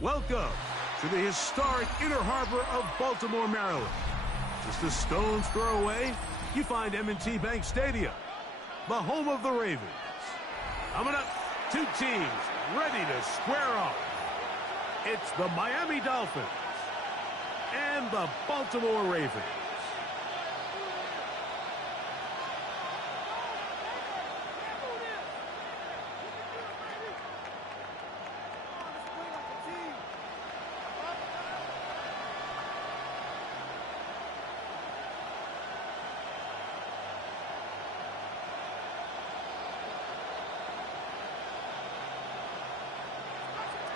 Welcome to the historic Inner Harbor of Baltimore, Maryland. Just a stone's throw away, you find M&T Bank Stadium, the home of the Ravens. Coming up, two teams ready to square off. It's the Miami Dolphins and the Baltimore Ravens.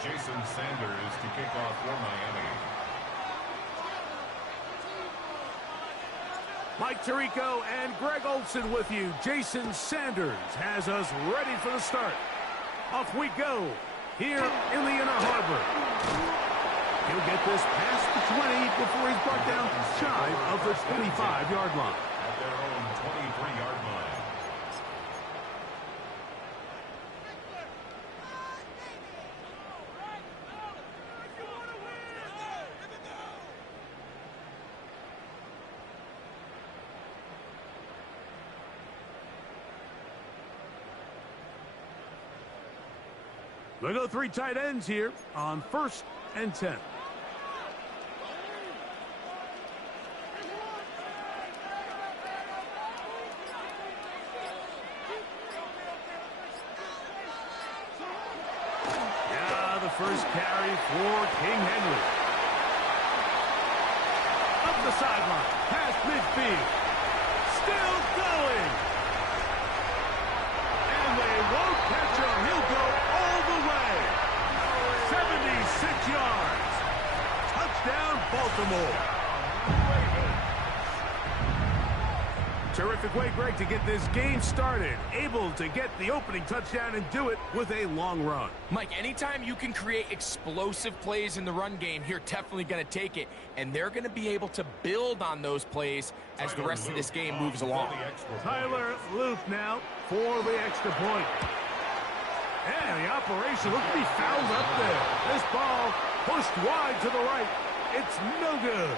Jason Sanders to kick off for Miami. Mike Tirico and Greg Olson with you. Jason Sanders has us ready for the start. Off we go here in the Inner Harbor. He'll get this past the 20 before he's brought down shy of the 25-yard line. At their own 23-yard line. We'll go three tight ends here on 1st and 10. Yeah, the first carry for King Henry. Up the sideline, past midfield. Still going. And they won't catch him. He'll go all the way. 76 yards. Touchdown, Baltimore. Terrific way, Greg, to get this game started. Able to get the opening touchdown and do it with a long run. Mike, anytime you can create explosive plays in the run game, you're definitely going to take it. And they're going to be able to build on those plays as the rest of this game moves along. Tyler Loop now for the extra point. And the operation looked to be fouled up there. This ball pushed wide to the right. It's no good.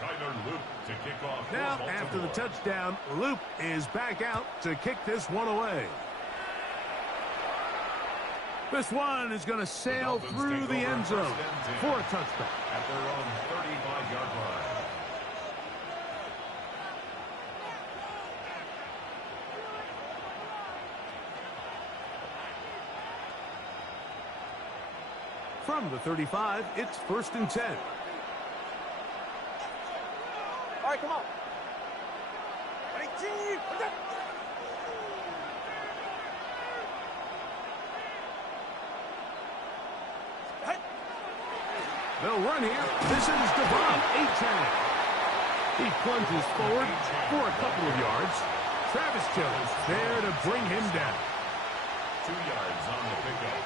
Tyler Loop to kick off. Now, after the touchdown, Loop is back out to kick this one away. This one is going to sail through the end zone for a touchback. At their own 35-yard line. From the 35, it's 1st and 10. All right, come on. 19. They'll run here. This is Devon Achane. He plunges forward for a couple of yards. Travis Jones there to bring him down. 2 yards on the pickup.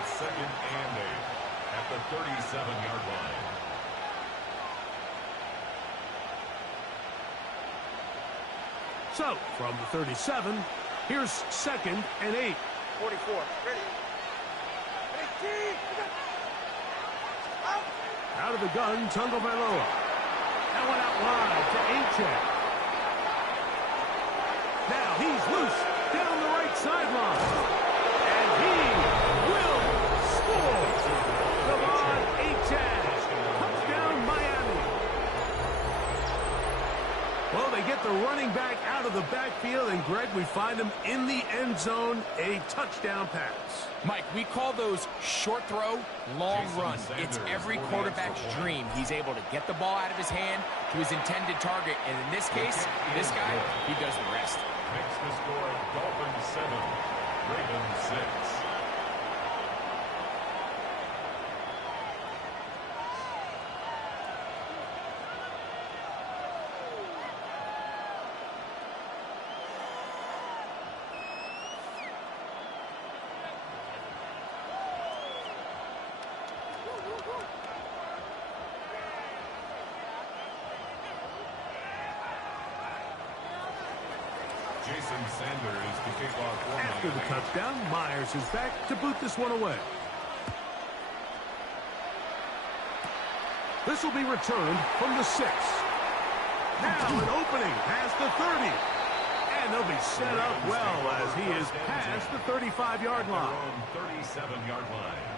It's 2nd and 8 at the 37-yard line. So, from the 37, here's 2nd and 8. 44. Ready. 18. Out of the gun, Tagovailoa. That one out wide to Achane. Now he's loose down the right sideline. And he will score. Devon Achane. Touchdown, Miami. Well, they get the running back out of the backfield, and Greg, we find him in the end zone, a touchdown pass. Mike, we call those short throw, long run. It's every quarterback's dream. He's able to get the ball out of his hand to his intended target, and in this case, this guy, he does the rest. Makes the score Dolphins 7, Ravens 6. Jason Sanders to kick off for After the Miami. touchdown, Myers is back to boot this one away. This will be returned from the 6. Now an opening past the 30. And they'll be set up well as he is past the 35-yard line. 37-yard line.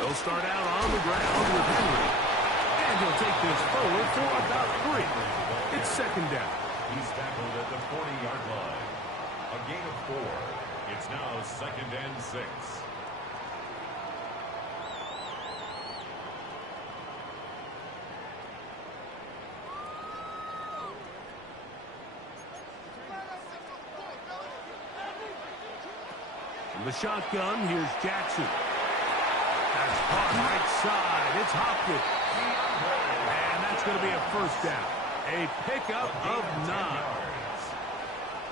They'll start out on the ground with Henry. And he'll take this forward for about 3. It's second down. He's tackled at the 40-yard line. A gain of 4. It's now second and 6. From the shotgun, here's Jackson. That's caught right side. It's Hopkins. And that's going to be a first down. A pickup of 9.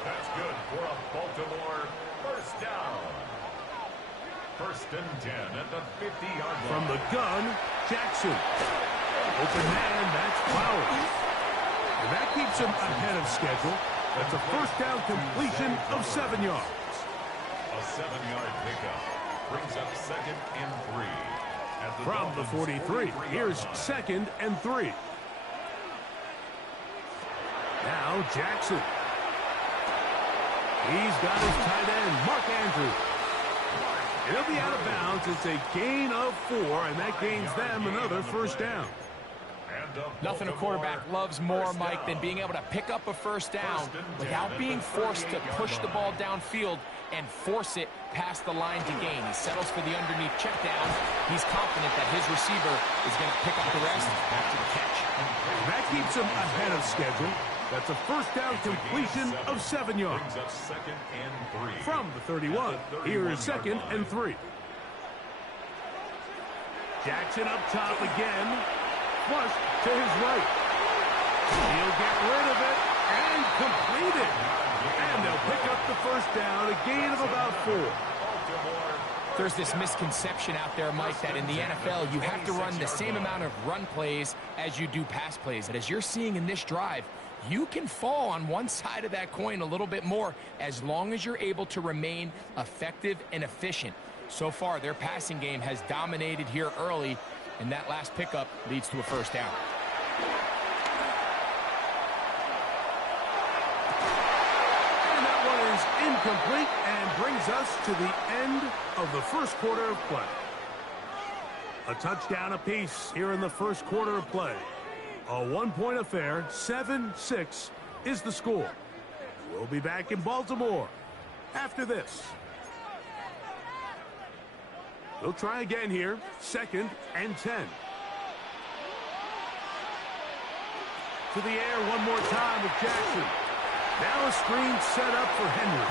That's good for a Baltimore first down. First and 10 at the 50-yard line. From the gun, Jackson. Open man, that's Flowers. And that keeps him ahead of schedule. That's a first down completion of 7 yards. A 7-yard pickup brings up second and 3. At the From the 43, here's second and 3. Now Jackson. He's got his tight end, Mark Andrews. He'll be out of bounds. It's a gain of 4, and that gains them another first down. Nothing a quarterback loves more, Mike, than being able to pick up a first down without being forced to push the ball downfield and force it past the line to gain. He settles for the underneath check down. He's confident that his receiver is going to pick up the rest after the catch. That keeps him ahead of schedule. That's a first down completion of 7 yards. Brings up second and 3. From the 31, here is second and 3. Jackson up top again. Flush to his right. He'll get rid of it and complete it. And they'll pick up the first down, a gain of about 4. There's this misconception out there, Mike, that in the NFL you have to run the same amount of run plays as you do pass plays. And as you're seeing in this drive, you can fall on one side of that coin a little bit more as long as you're able to remain effective and efficient. So far, their passing game has dominated here early, and that last pickup leads to a first down. And that one is incomplete and brings us to the end of the first quarter of play. A touchdown apiece here in the first quarter of play. A one-point affair, 7-6 is the score. We'll be back in Baltimore after this. They'll try again here, second and 10. To the air one more time with Jackson. Now a screen set up for Henry.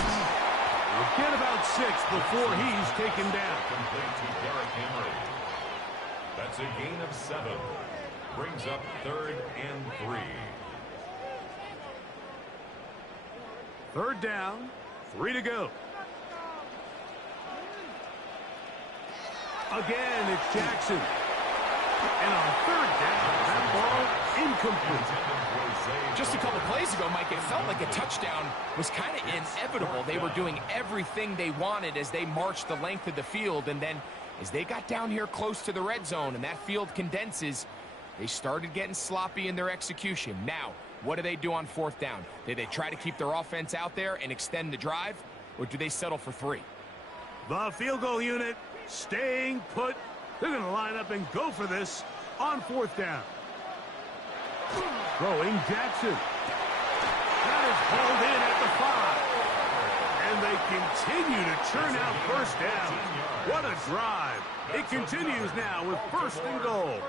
We'll get about 6 before he's taken down. Complete to Derrick Henry. That's a gain of 7. Brings up third and 3. Third down, 3 to go. Again, it's Jackson. And on third down, that ball incomplete. Just a couple plays ago, Mike, it felt like a touchdown was kind of inevitable. They were doing everything they wanted as they marched the length of the field. And then as they got down here close to the red zone and that field condenses, they started getting sloppy in their execution. Now, what do they do on fourth down? Do they try to keep their offense out there and extend the drive, or do they settle for 3? The field goal unit staying put. They're going to line up and go for this on fourth down. Throwing Jackson. That is hauled in at the 5. And they continue to churn out first down. What a drive. It continues now with first and goal.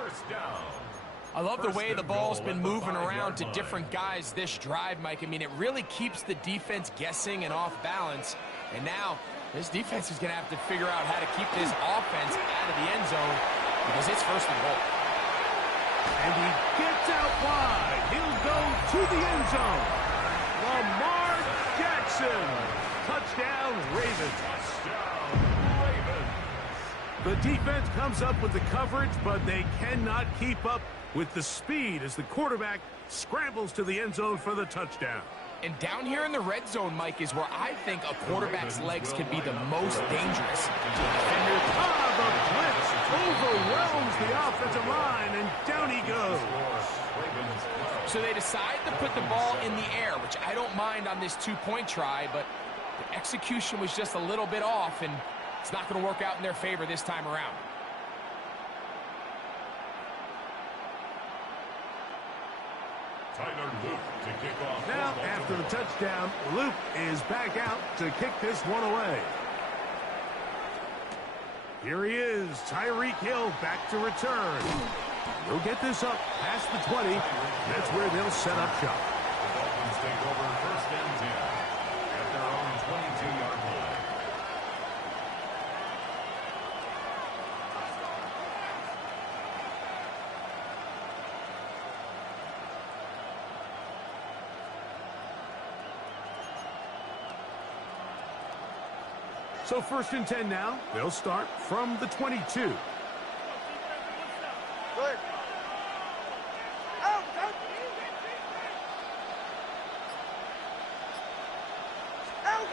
I love the way the ball's been moving around to different guys this drive, Mike. I mean, it really keeps the defense guessing and off balance. And now this defense is going to have to figure out how to keep this offense out of the end zone. because it's first and goal. And he gets out wide. He'll go to the end zone. Lamar Jackson. Touchdown, Ravens. The defense comes up with the coverage, but they cannot keep up with the speed as the quarterback scrambles to the end zone for the touchdown. And down here in the red zone, Mike, is where I think a quarterback's legs can be the most dangerous. The blitz overwhelms the offensive line, and down he goes. So they decide to put the ball in the air, which I don't mind on this two-point try, but the execution was just a little bit off, and it's not going to work out in their favor this time around. Now, after the touchdown, Luke is back out to kick this one away. Here he is, Tyreek Hill back to return. He'll get this up past the 20. That's where they'll set up shop. The Dolphins take over first and 10 at their own 22-yard line. So first and 10 now. They'll start from the 22. Good. Out, out. Out.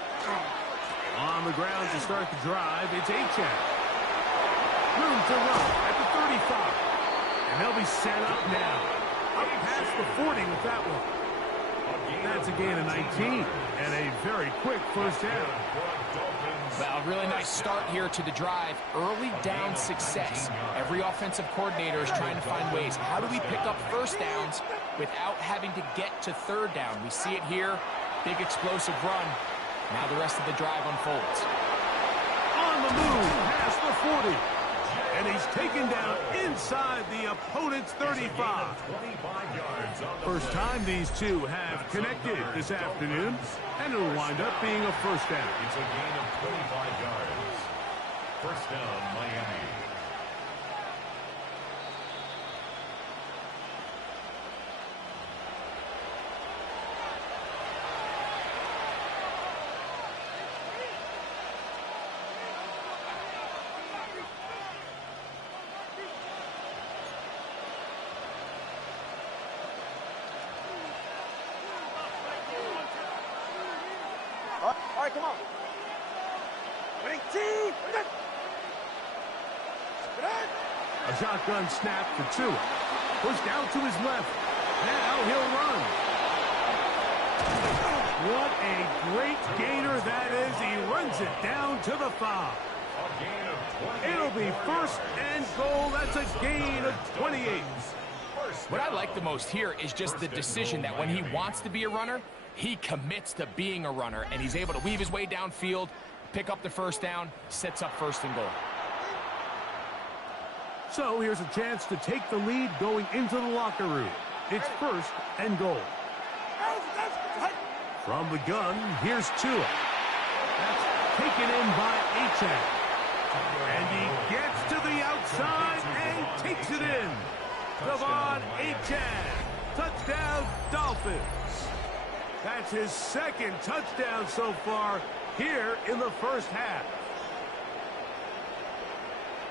On the ground to start the drive, it's Achane. Room to run at the 35. And they'll be set up now. Up past the 40 with that one. That's a gain of 19 and a very quick first down. Well, a really nice start here to the drive. Early down success. Every offensive coordinator is trying to find ways. How do we pick up first downs without having to get to third down? We see it here. Big explosive run. Now the rest of the drive unfolds. On the move past the 40. And he's taken down inside the opponent's 35. First time these two have connected this afternoon, and it'll wind up being a first down. It's a gain of 25 yards. First down, Miami. All right, come on. Winning team. A shotgun snap for Tua. Pushed out to his left. Now he'll run. What a great gainer that is. He runs it down to the 5. It'll be first and goal. That's a gain of 28. What I like the most here is just the decision that when he wants to be a runner, he commits to being a runner, and he's able to weave his way downfield, pick up the first down, sets up first and goal. So here's a chance to take the lead going into the locker room. It's first and goal. From the gun, here's Tua. That's taken in by Achane. And he gets to the outside and takes it in. Devon Achane. Touchdown, Dolphins. That's his second touchdown so far here in the first half.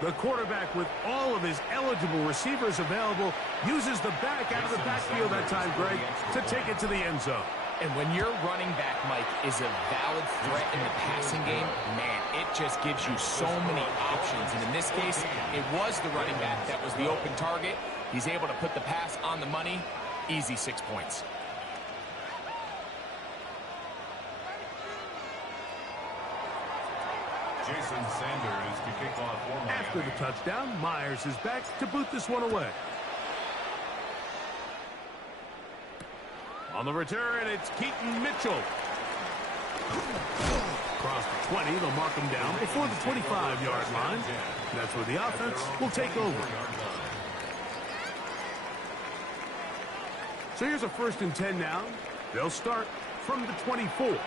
The quarterback, with all of his eligible receivers available, uses the back out of the backfield that time, Greg, to take it to the end zone. And when your running back, Mike, is a valid threat in the passing game, man, it just gives you so many options. And in this case, it was the running back that was the open target. He's able to put the pass on the money. Easy 6 points. Jason Sanders to kick off for Miami. After the touchdown, Myers is back to boot this one away. On the return, it's Keaton Mitchell. Across the 20, they'll mark him down before the 25-yard line. That's where the offense will take over. So here's a first and 10 now. They'll start from the 24.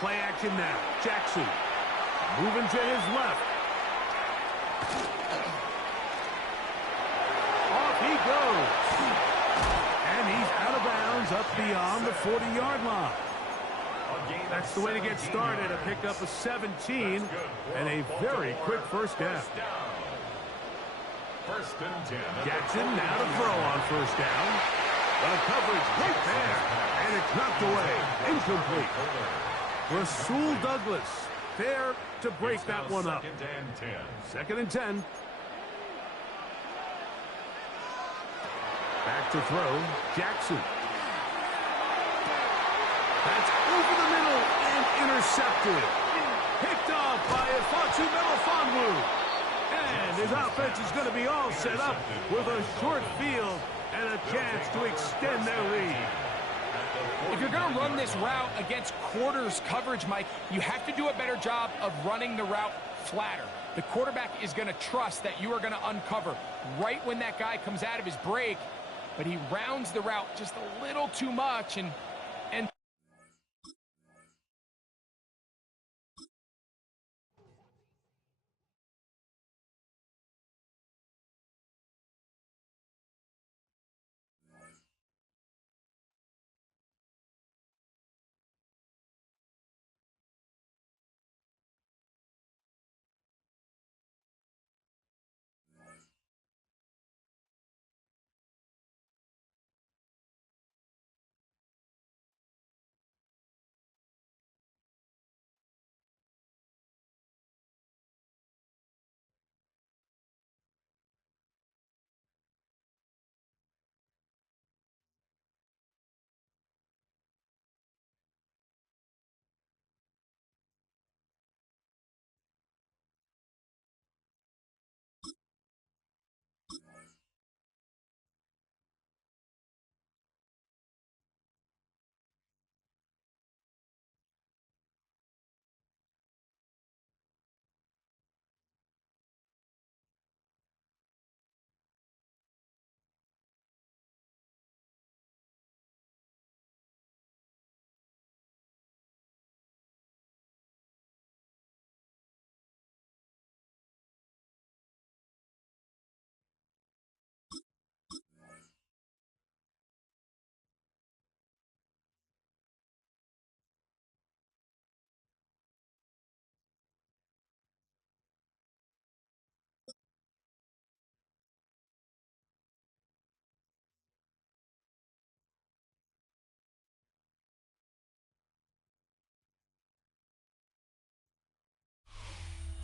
Play action now. Jackson moving to his left. Off he goes. And he's out of bounds up beyond the 40-yard line. That's the way to get started. A pickup of 17 and a very quick first down. First and 10. Jackson now to throw on first down. The coverage right there. And it's knocked away. Incomplete. Rasul Douglas there to break that one up. Second and 10. Back to throw. Jackson. That's over the middle and intercepted. Picked off by Ifotu Melifonwu. And his offense is going to be all set up with a short field and a chance to extend their lead. If you're going to run this route against quarters coverage, Mike, you have to do a better job of running the route flatter. The quarterback is going to trust that you are going to uncover right when that guy comes out of his break, but he rounds the route just a little too much, and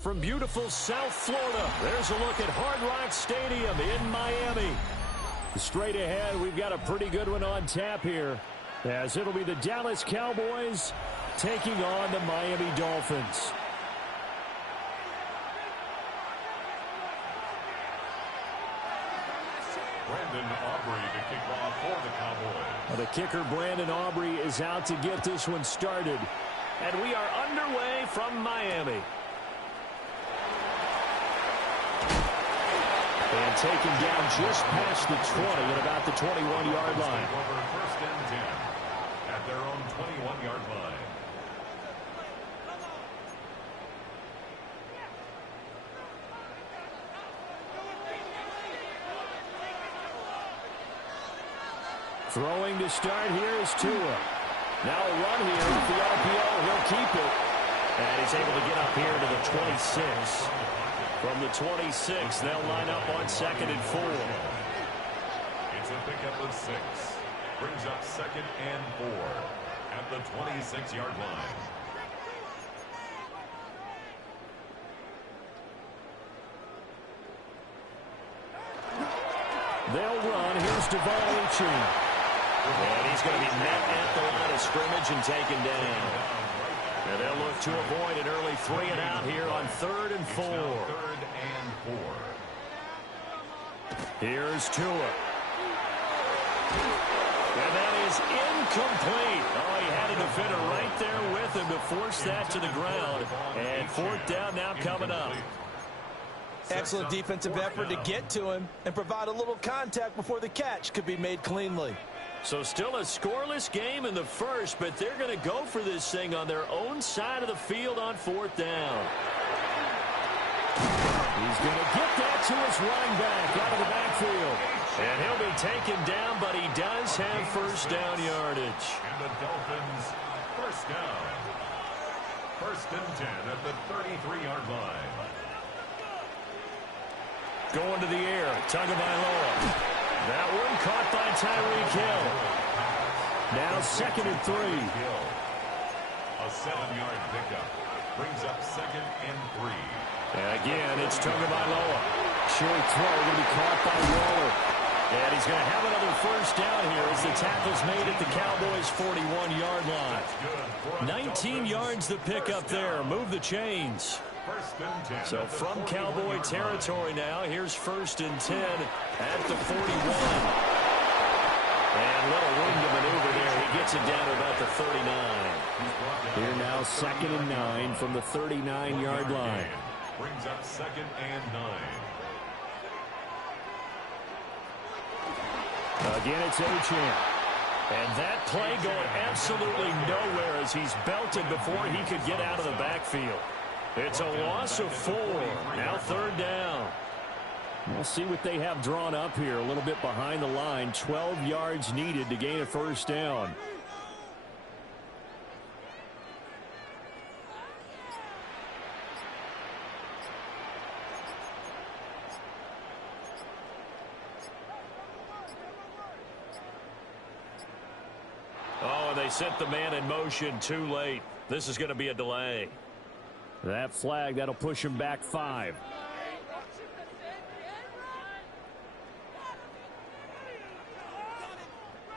from beautiful South Florida, there's a look at Hard Rock Stadium in Miami. Straight ahead, we've got a pretty good one on tap here, as it'll be the Dallas Cowboys taking on the Miami Dolphins. Brandon Aubrey to kick off for the Cowboys. Well, the kicker, Brandon Aubrey, is out to get this one started. And we are underway from Miami. And taken down just past the 20 at about the 21-yard line. First and 10 at their own 21-yard line. Throwing to start here is Tua. Now a run here with the RPO. He'll keep it. And he's able to get up here to the 26. From the 26, they'll line up on 2nd and 4. It's a pickup of 6. Brings up 2nd and 4 at the 26-yard line. They'll run. Here's Devon. And he's going to be met at the line of scrimmage and taken down. And they'll look to avoid an early 3-and-out here on 3rd and 4. 3rd and 4. Here's Tua. And that is incomplete. Oh, he had a defender right there with him to force that to the ground. And 4th down now coming up. Excellent defensive effort to get to him and provide a little contact before the catch could be made cleanly. So still a scoreless game in the first, but they're going to go for this thing on their own side of the field on 4th down. He's going to get that to his running back out of the backfield. And he'll be taken down, but he does have first down yardage. And the Dolphins, first down. First and 10 at the 33-yard line. Going to the air, Tagovailoa. That one caught by Tyreek Hill. Now 2nd and 3. A 7-yard pickup brings up 2nd and 3. And again, it's Tagovailoa. Short throw going to be caught by Waller. And he's going to have another first down here as the tackle's made at the Cowboys' 41-yard line. 19 yards to pick up there. Move the chains. So from Cowboy territory now, here's 1st and 10 at the 41. And little room to maneuver there. He gets it down to about the 39. Here now 2nd and 9 from the 39-yard line. Brings up 2nd and 9. Again, it's Achane. And that play going absolutely nowhere as he's belted before he could get out of the backfield. It's a loss of 4. Now 3rd down. We'll see what they have drawn up here. A little bit behind the line. 12 yards needed to gain a first down. Oh, and they sent the man in motion too late. This is going to be a delay. That flag, that'll push him back 5.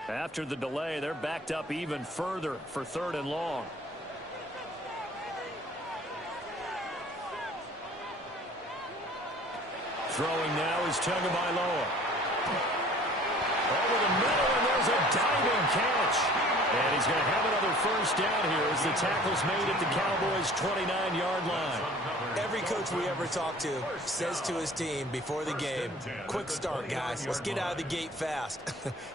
After the delay, they're backed up even further for 3rd and long. Throwing now is Tagovailoa. Over the middle, and there's a diving catch. And he's going to have another first down here as the tackle's made at the Cowboys' 29-yard line. Every coach we ever talk to says to his team before the game, quick start, guys. Let's get out of the gate fast.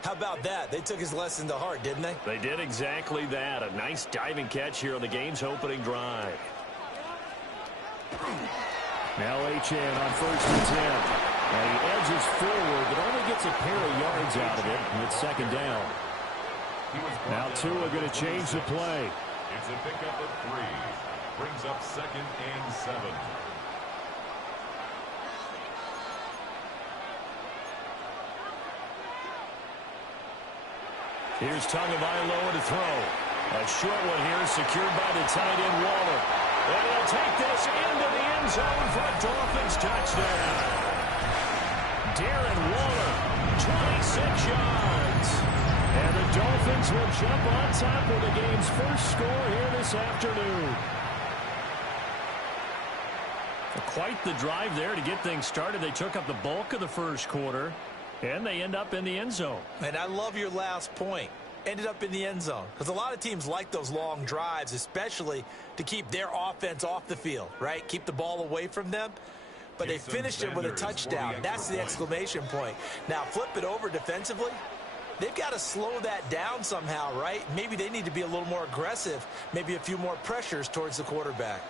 How about that? They took his lesson to heart, didn't they? They did exactly that. A nice diving catch here on the game's opening drive. Now Achane on 1st and 10. And he edges forward, but only gets a pair of yards out of it, and it's 2nd down. Now Tua going to change the play. It's a pickup of 3. Brings up 2nd and 7. Here's Tagovailoa to throw. A short one here secured by the tight end Waller. And he'll take this into the end zone for a Dolphins touchdown. Darren Waller, 26 yards. And the Dolphins will jump on top of the game's first score here this afternoon. Quite the drive there to get things started. They took up the bulk of the first quarter, and they end up in the end zone. And I love your last point. Ended up in the end zone. Because a lot of teams like those long drives, especially to keep their offense off the field, right? Keep the ball away from them. But they finished it with a touchdown. That's the exclamation point. Now, flip it over defensively. They've got to slow that down somehow, right? Maybe they need to be a little more aggressive, maybe a few more pressures towards the quarterback.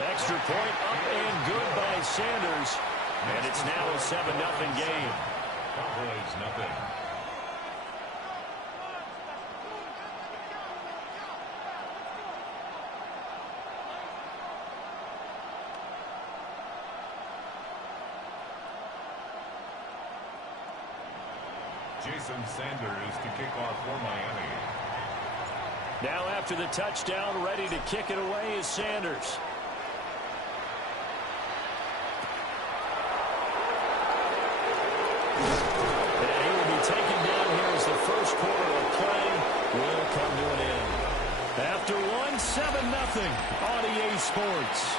Extra point up and good by Sanders. And it's now a 7-0 game. Cowboys nothing. Jason Sanders to kick off for Miami. Now after the touchdown, ready to kick it away is Sanders. And he will be taken down here as the first quarter of play will come to an end. After 7-0 on EA Sports.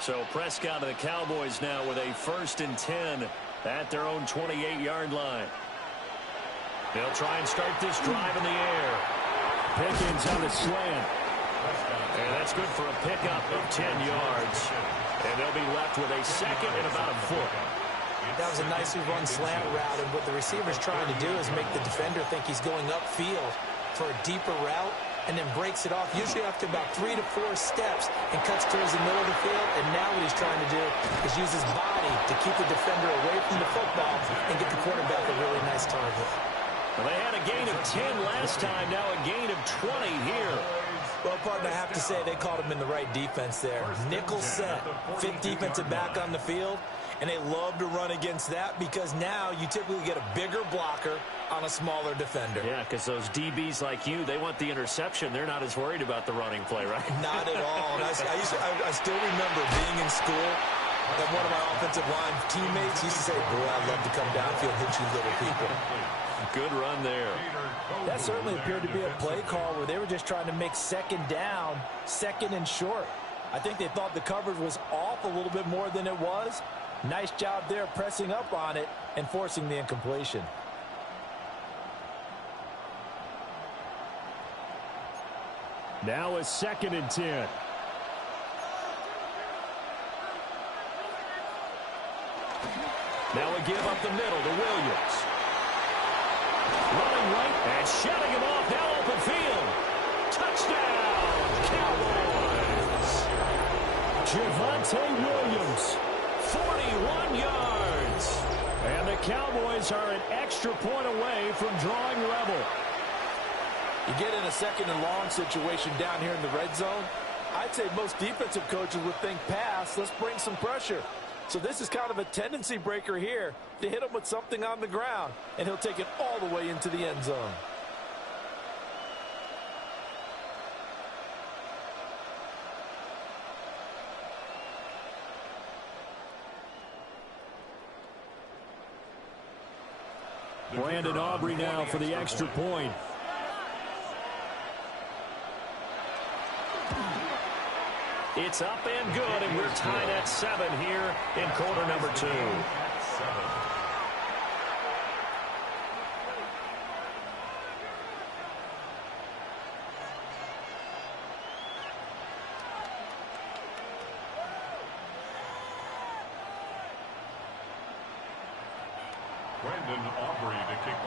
So Prescott of the Cowboys now with a 1st and 10 at their own 28-yard line. They'll try and start this drive in the air. Pickens on the slant. And that's good for a pickup of 10 yards. And they'll be left with a second and about a foot. That was a nicely run slant route, and what the receiver's trying to do is make the defender think he's going upfield for a deeper route, and then breaks it off, usually after about 3 to 4 steps, and cuts towards the middle of the field. And now what he's trying to do is use his body to keep the defender away from the football and get the quarterback a really nice target. Well, they had a gain of 10 last time, now a gain of 20 here. Well, partner, I have to say they caught him in the right defense there. Nickel set, 5th defensive back on the field, and they love to run against that because now you typically get a bigger blocker on a smaller defender. Yeah, because those DBs like you, they want the interception. They're not as worried about the running play, right? Not at all. And I still remember being in school, and one of my offensive line teammates used to say, boy, I'd love to come downfield and hit you little people. Good run there. That certainly appeared to be a play call where they were just trying to make second down, second and short. I think they thought the coverage was off a little bit more than it was. Nice job there pressing up on it and forcing the incompletion. Now a 2nd and 10. Now a give up the middle to Williams. Running right and shutting him off. Now open field. Touchdown, Cowboys. Javonte Williams, 41 yards. And the Cowboys are an extra point away from drawing level. You get in a 2nd and long situation down here in the red zone, I'd say most defensive coaches would think pass, let's bring some pressure. So this is kind of a tendency breaker here to hit him with something on the ground, and he'll take it all the way into the end zone. Brandon Aubrey now for the extra point. It's up and good, and we're tied at 7 here in quarter number 2.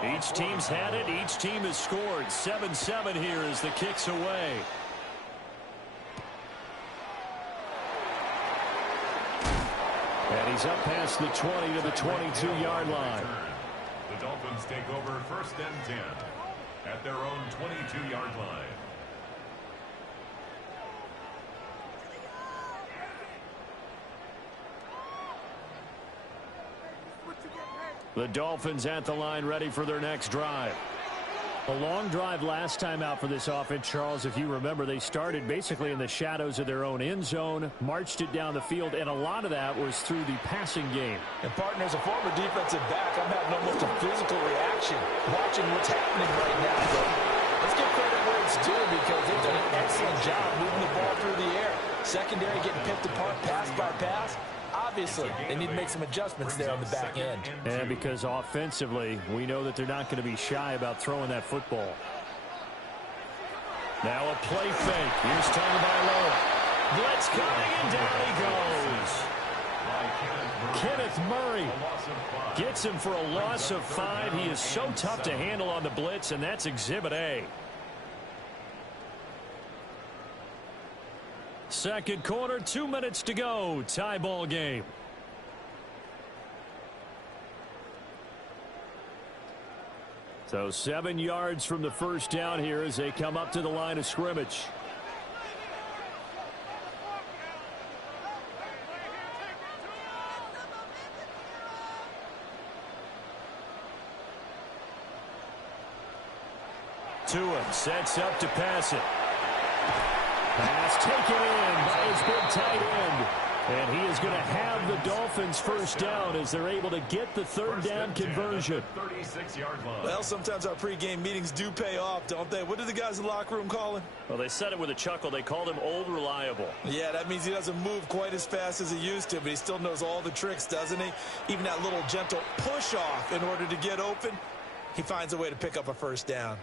Each team's had it. Each team has scored. 7-7 here as the kick's away. And he's up past the 20 to the 22-yard line. The Dolphins take over 1st and 10 at their own 22-yard line. The Dolphins at the line, ready for their next drive. A long drive last time out for this offense, Charles. If you remember, they started basically in the shadows of their own end zone, marched it down the field, and a lot of that was through the passing game. And, partner, as a former defensive back, I'm having almost a physical reaction watching what's happening right now. But let's give credit where it's due because they've done an excellent job moving the ball through the air. Secondary getting picked apart pass by pass. Obviously, they need to make some adjustments there on the back end. And because offensively, we know that they're not going to be shy about throwing that football. Now a play fake. Here's Tagovailoa. Blitz coming, and down he goes. Kenneth Murray gets him for a loss of 5. He is so tough to handle on the blitz, and that's Exhibit A. Second quarter, 2 minutes to go. Tie ball game. So 7 yards from the first down here as they come up to the line of scrimmage. Tua sets up to pass it. Pass taken in by his big tight end. And he is going to have the Dolphins first down as they're able to get the third down conversion. 36-yard line. Well, sometimes our pregame meetings do pay off, don't they? What did the guys in the locker room call him? Well, they said it with a chuckle. They called him Old Reliable. Yeah, that means he doesn't move quite as fast as he used to, but he still knows all the tricks, doesn't he? Even that little gentle push-off in order to get open. he finds a way to pick up a first down.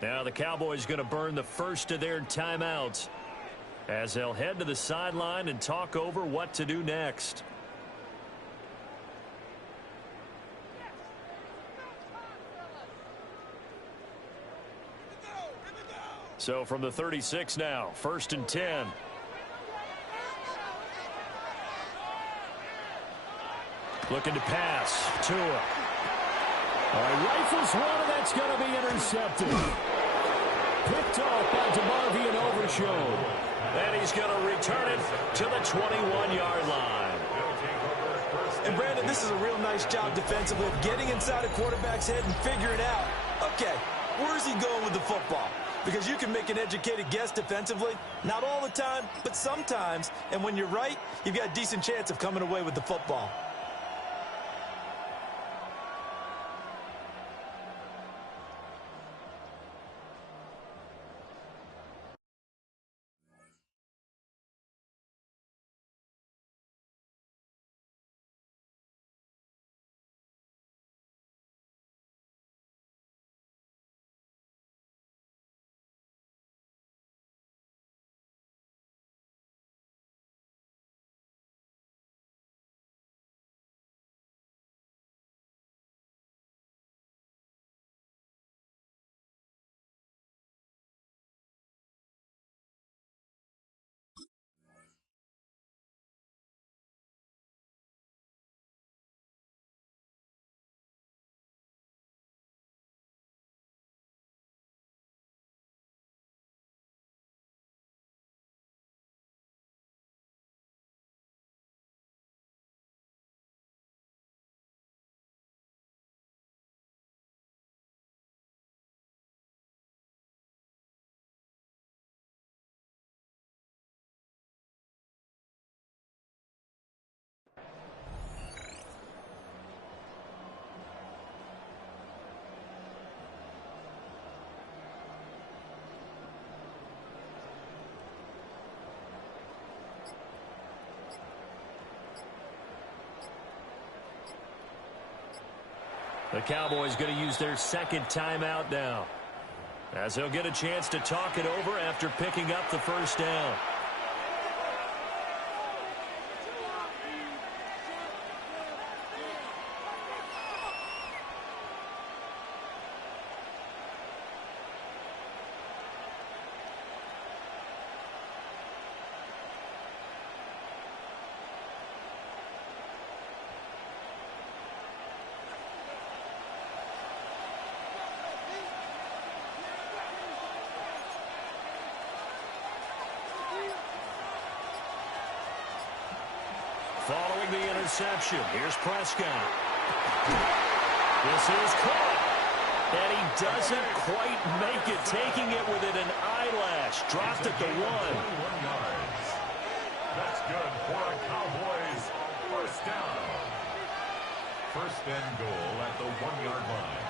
Now the Cowboys going to burn the first of their timeouts as they'll head to the sideline and talk over what to do next. So from the 36 now, 1st and 10. Looking to pass. Tua. All right, rifles one, and that's going to be intercepted. Picked off by DeMarvin and Overshown. And he's going to return it to the 21-yard line. And, Brandon, this is a real nice job defensively of getting inside a quarterback's head and figuring out, okay, where's he going with the football? Because you can make an educated guess defensively. Not all the time, but sometimes. And when you're right, you've got a decent chance of coming away with the football. The Cowboys going to use their second timeout now, as they'll get a chance to talk it over after picking up the first down. Following the interception, here's Prescott. This is caught. And he doesn't quite make it, taking it within an eyelash. Dropped at the 1. 21 yards. That's good for a Cowboys first down. First and goal at the 1-yard line.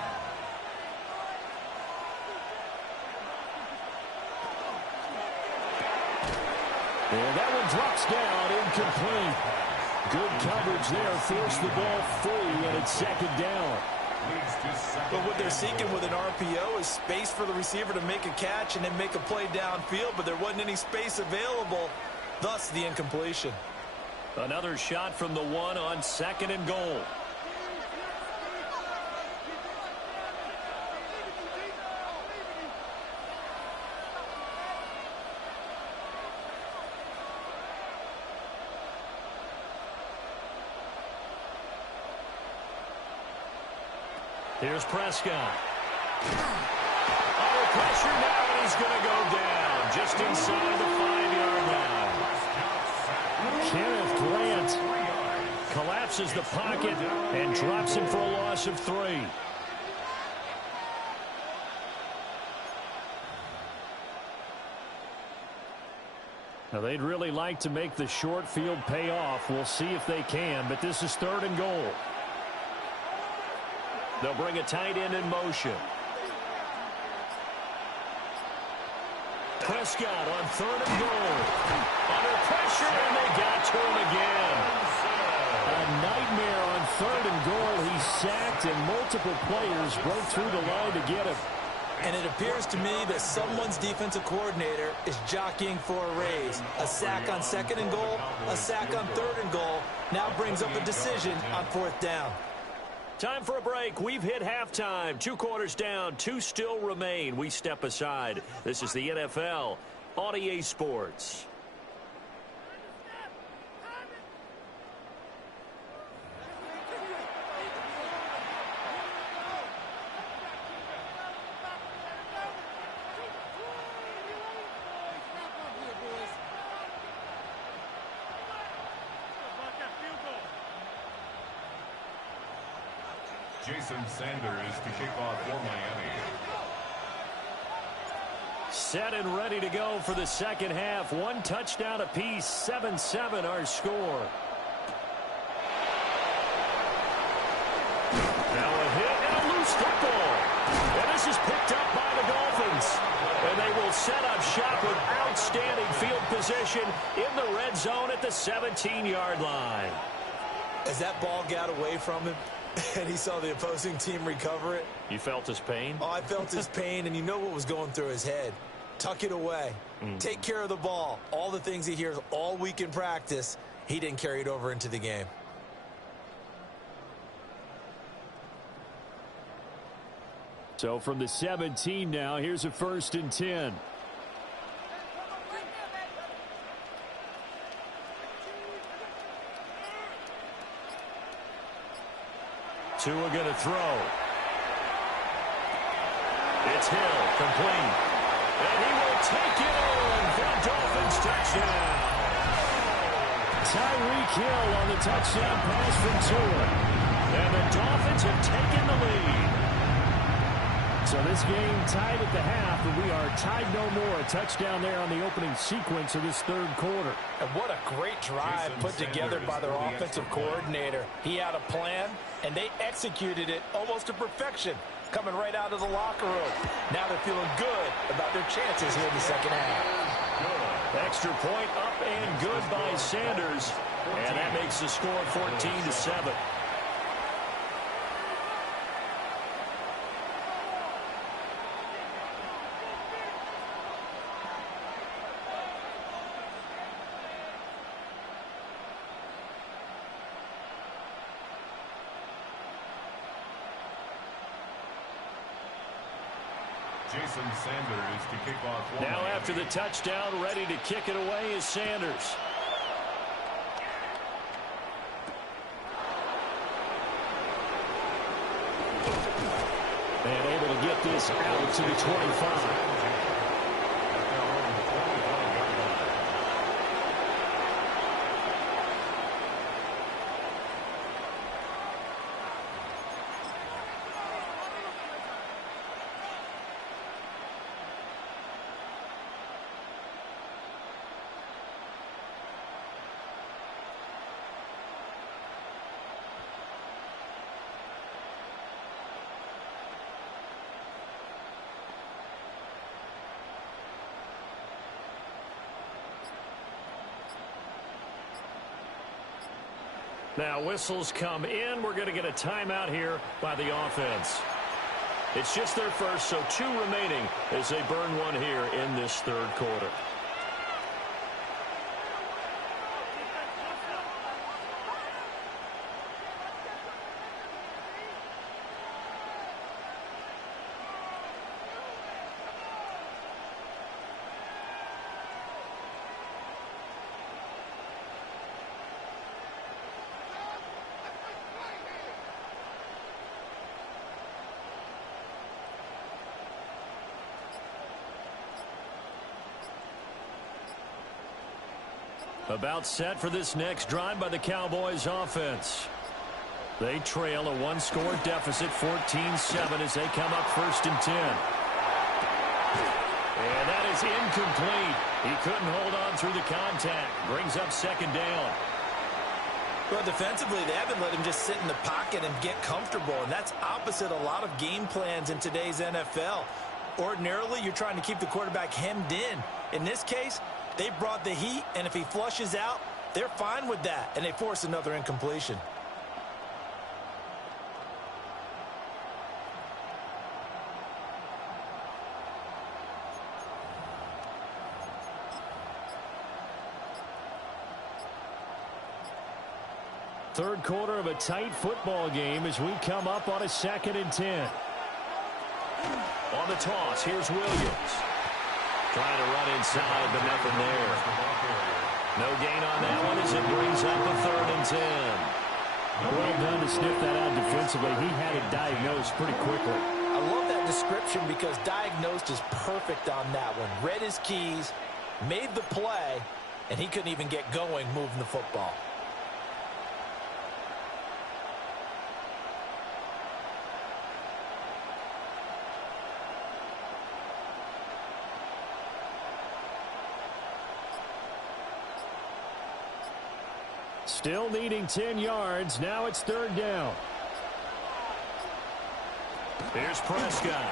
And that one drops down, incomplete. Good coverage there, forced the ball free, and it's 2nd down. But what they're seeking with an RPO is space for the receiver to make a catch and then make a play downfield, but there wasn't any space available, thus the incompletion. Another shot from the 1 on 2nd and goal. Here's Prescott. Under pressure now, and he's going to go down just inside the 5-yard line. Kenneth Grant collapses the pocket and drops him for a loss of 3. Now, they'd really like to make the short field pay off. We'll see if they can, but this is 3rd and goal. They'll bring a tight end in motion. Prescott on 3rd and goal. Under pressure, and they got to him again. A nightmare on 3rd and goal. He sacked, and multiple players broke through the line to get him. And it appears to me that someone's defensive coordinator is jockeying for a raise. A sack on 2nd and goal, a sack on 3rd and goal now brings up a decision on 4th down. Time for a break. We've hit halftime. 2 quarters down, 2 still remain. We step aside. This is the NFL on EA Sports. Jason Sanders to kick off for Miami. Set and ready to go for the second half. 1 touchdown apiece, 7-7 our score. Now a hit and a loose football. And this is picked up by the Dolphins. And they will set up shop with outstanding field position in the red zone at the 17-yard line. As that ball got away from him, and he saw the opposing team recover it. You felt his pain? Oh, I felt his pain, and you know what was going through his head. Tuck it away. Take care of the ball. All the things he hears all week in practice, he didn't carry it over into the game. So from the 17 now, here's a 1st and 10. Tua going to throw. It's Hill, complete. And he will take it in for a Dolphins touchdown. Tyreek Hill on the touchdown pass from Tua. And the Dolphins have taken the lead. So this game tied at the half, and we are tied no more. A touchdown there on the opening sequence of this 3rd quarter. And what a great drive put together by their offensive coordinator. He had a plan, and they executed it almost to perfection, coming right out of the locker room. Now they're feeling good about their chances here in the second half. Extra point up and good by Sanders. And that makes the score 14-7. Jason Sanders to kick off. Now after the touchdown, ready to kick it away is Sanders. And able to get this out to the 25. Now whistles come in. We're going to get a timeout here by the offense. It's just their first, so 2 remaining as they burn 1 here in this 3rd quarter. About set for this next drive by the Cowboys offense. They trail a 1-score deficit, 14-7 as they come up 1st and 10. And that is incomplete. He couldn't hold on through the contact. Brings up 2nd down. Well, defensively, they haven't let him just sit in the pocket and get comfortable, and that's opposite a lot of game plans in today's NFL. Ordinarily, you're trying to keep the quarterback hemmed in. In this case, they brought the heat, and if he flushes out, they're fine with that, and they force another incompletion. Third quarter of a tight football game as we come up on a 2nd and 10. On the toss, here's Williams. Trying to run inside, but nothing there. No gain on that one as it brings up a 3rd and 10. Well done to sniff that out defensively. He had it diagnosed pretty quickly. I love that description because diagnosed is perfect on that one. Read his keys, made the play, and he couldn't even get going moving the football. Still needing 10 yards. Now it's 3rd down. Here's Prescott.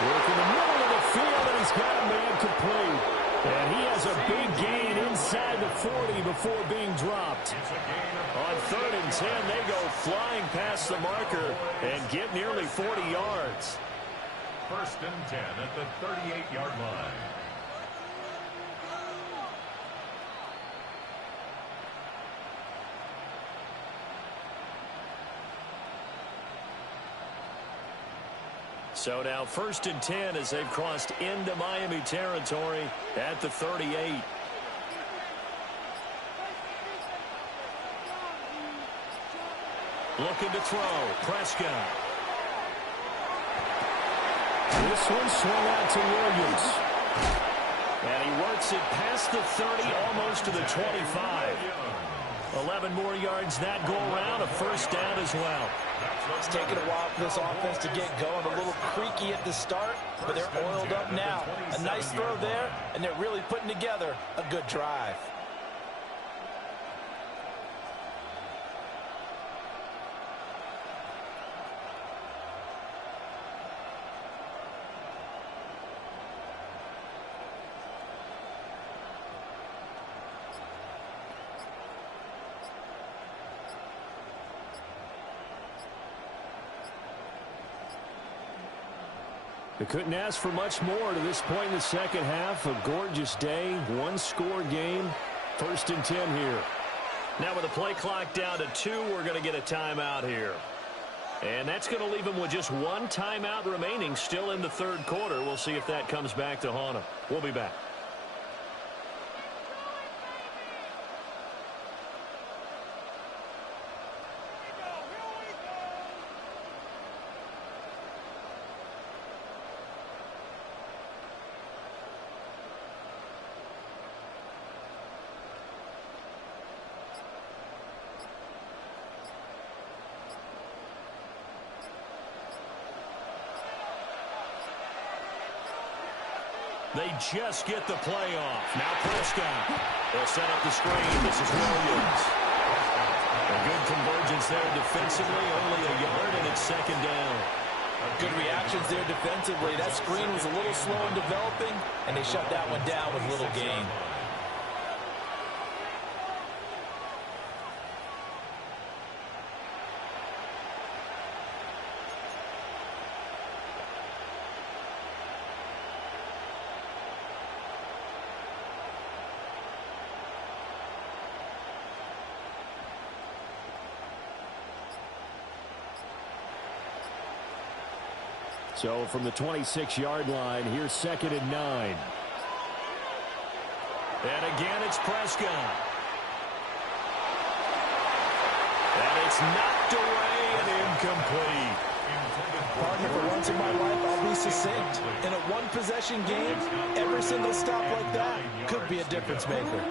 Work in the middle of the field, and he's got a man complete. And he has a big gain inside the 40 before being dropped. On 3rd and 10, they go flying past the marker and get nearly 40 yards. 1st and 10 at the 38-yard line. So now 1st and 10 as they've crossed into Miami territory at the 38. Looking to throw. Prescott. This one swung out to Williams. And he works it past the 30, almost to the 25. 11 more yards that go around, a 1st down as well. It's taken a while for this offense to get going. A little creaky at the start, but they're oiled up now. A nice throw there, and they're really putting together a good drive. They couldn't ask for much more to this point in the 2nd half. A gorgeous day, 1-score game. 1st and 10 here. Now with the play clock down to 2, we're going to get a timeout here. And that's going to leave them with just 1 timeout remaining still in the 3rd quarter. We'll see if that comes back to haunt them. We'll be back. They just get the play off. Now Prescott. They'll set up the screen. This is Williams. A good convergence there defensively. Only a yard, and it's 2nd down. Good reactions there defensively. That screen was a little slow in developing, and they shut that one down with little gain. So from the 26-yard line, here's 2nd and 9. And again, it's Prescott. And it's knocked away and incomplete. Partner, for once in my life, I'll be succinct. In a one-possession game, every single stop like that could be a difference maker.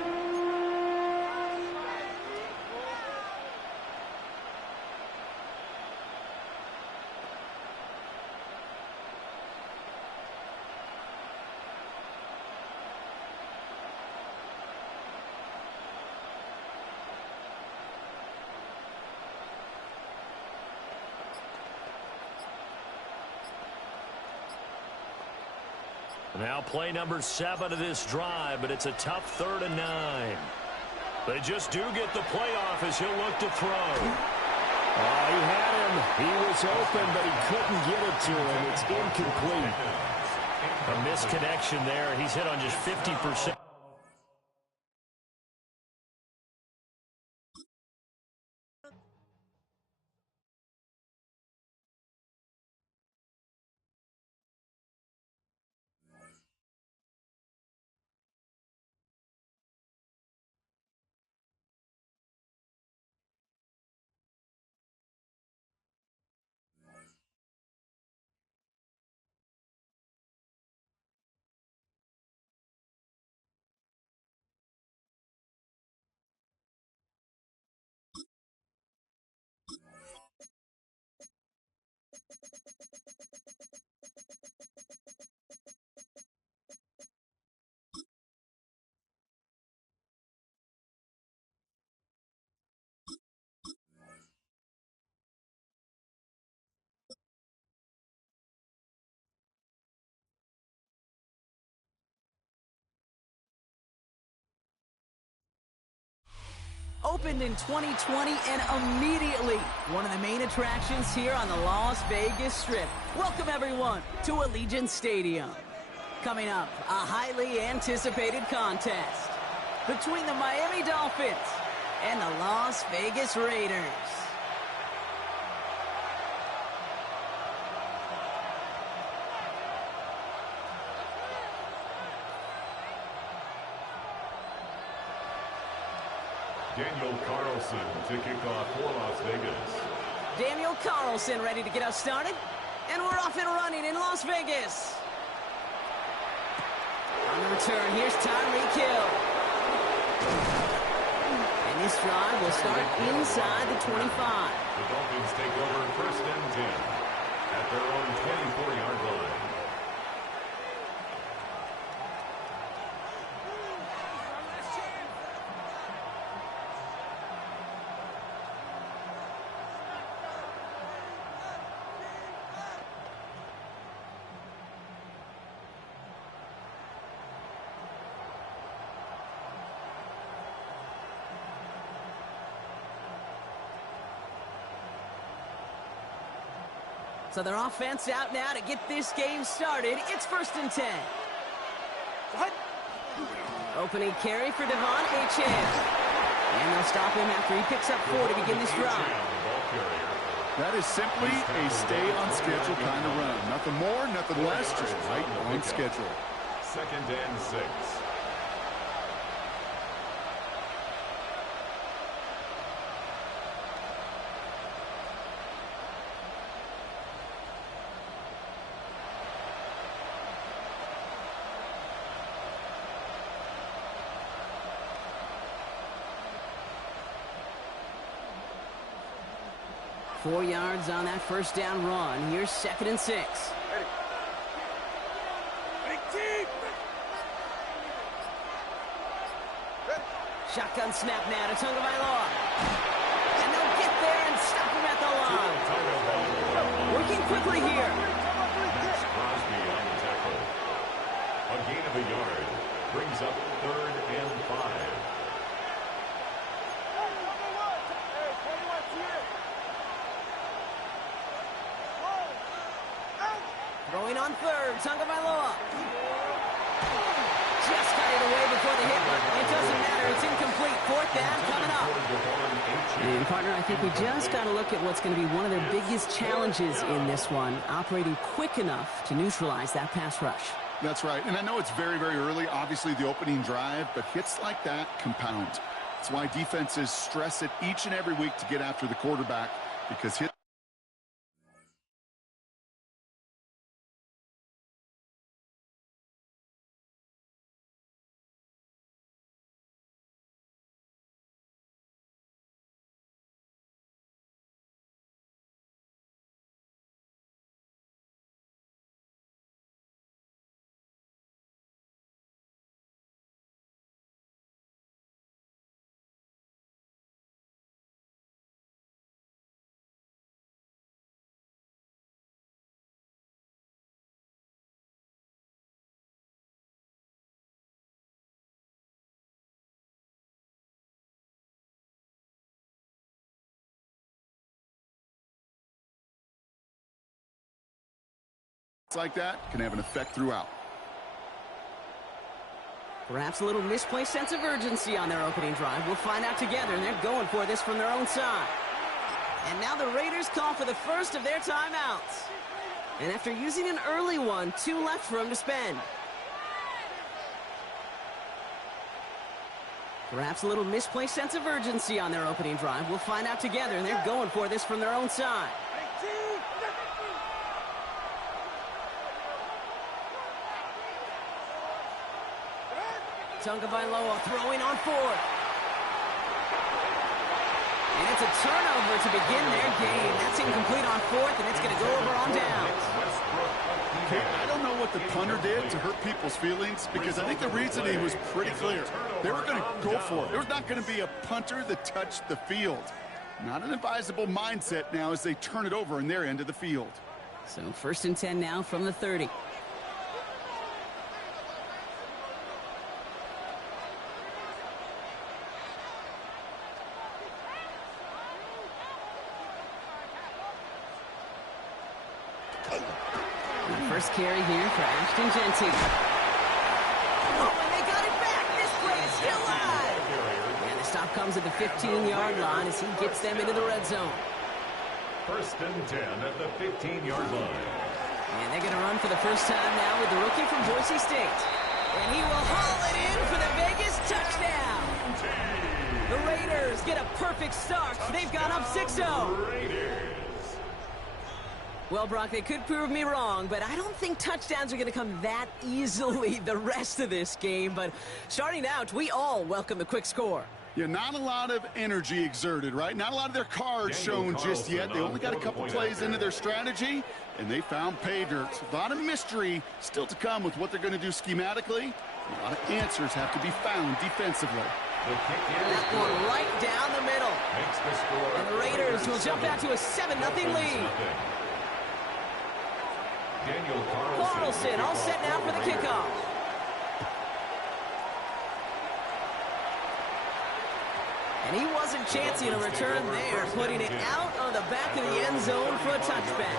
Now play number 7 of this drive, but it's a tough 3rd and 9. They just do get the playoff as he'll look to throw. He had him. He was open, but he couldn't get it to him. It's incomplete. A misconnection there. He's hit on just 50%. opened in 2020 and immediately one of the main attractions here on the Las Vegas Strip. Welcome, everyone, to Allegiant Stadium. Coming up, a highly anticipated contest between the Miami Dolphins and the Las Vegas Raiders. Daniel Carlson to kick off for Las Vegas. Daniel Carlson ready to get us started. And we're off and running in Las Vegas. On the return, here's Tyreek Hill. And this drive will start inside the 25. The Dolphins take over first and 10 at their own 24-yard line. So their offense out now to get this game started. It's first and 10. What? Opening carry for Devon Achane. And they'll stop him after he picks up 4 to begin this drive. That is simply a stay on schedule kind of run. Nothing more, nothing less, just right on schedule. Second and 6. 4 yards on that first down run. Here's second and 6. Ready. Big team. Ready. Shotgun snap now to Tagovailoa. And they'll get there and stop him at the line. Working quickly here. Max Crosby on the tackle. A gain of a yard brings up third and 5. Throwing on third, Tagovailoa. Just got it away before the hit, but it doesn't matter. It's incomplete. Fourth down coming up. And, partner, I think we just got to look at what's going to be one of their biggest challenges in this one, operating quick enough to neutralize that pass rush. That's right. And I know it's very, very early, obviously the opening drive, but hits like that compound. That's why defenses stress it each and every week to get after the quarterback, because hit. Like that can have an effect throughout. Perhaps a little misplaced sense of urgency on their opening drive. We'll find out together, and they're going for this from their own side. And now the Raiders call for the first of their timeouts. And after using an early one, 2 left for them to spend. Perhaps a little misplaced sense of urgency on their opening drive. We'll find out together, and they're going for this from their own side. Tagovailoa throwing on 4th. And it's a turnover to begin their game. That's incomplete on 4th, and it's going to go over on downs. I don't know what the punter did to hurt people's feelings, because I think the reasoning was pretty clear. They were going to go for it. There was not going to be a punter that touched the field. Not an advisable mindset now as they turn it over in their end of the field. So first and 10 now from the 30. First carry here for Ashton Genty. Oh, and they got it back. This play is still live. And the stop comes at the 15-yard line as he gets them into the red zone. First and 10 at the 15-yard line. And they're going to run for the first time now with the rookie from Boise State. And he will haul it in for the Vegas touchdown. The Raiders get a perfect start. They've gone up 6-0. Raiders. Well, Brock, they could prove me wrong, but I don't think touchdowns are going to come that easily the rest of this game. But starting out, we all welcome the quick score. Yeah, not a lot of energy exerted, right? Not a lot of their cards shown just yet. They only got a couple plays into their strategy, and they found pay dirt. A lot of mystery still to come with what they're going to do schematically. A lot of answers have to be found defensively. That one right down the middle. And the Raiders will jump out to a 7-0 lead. Carlson all set now for the kickoff. And he wasn't chancing a return there, putting it out on the back of the end zone for a touchback.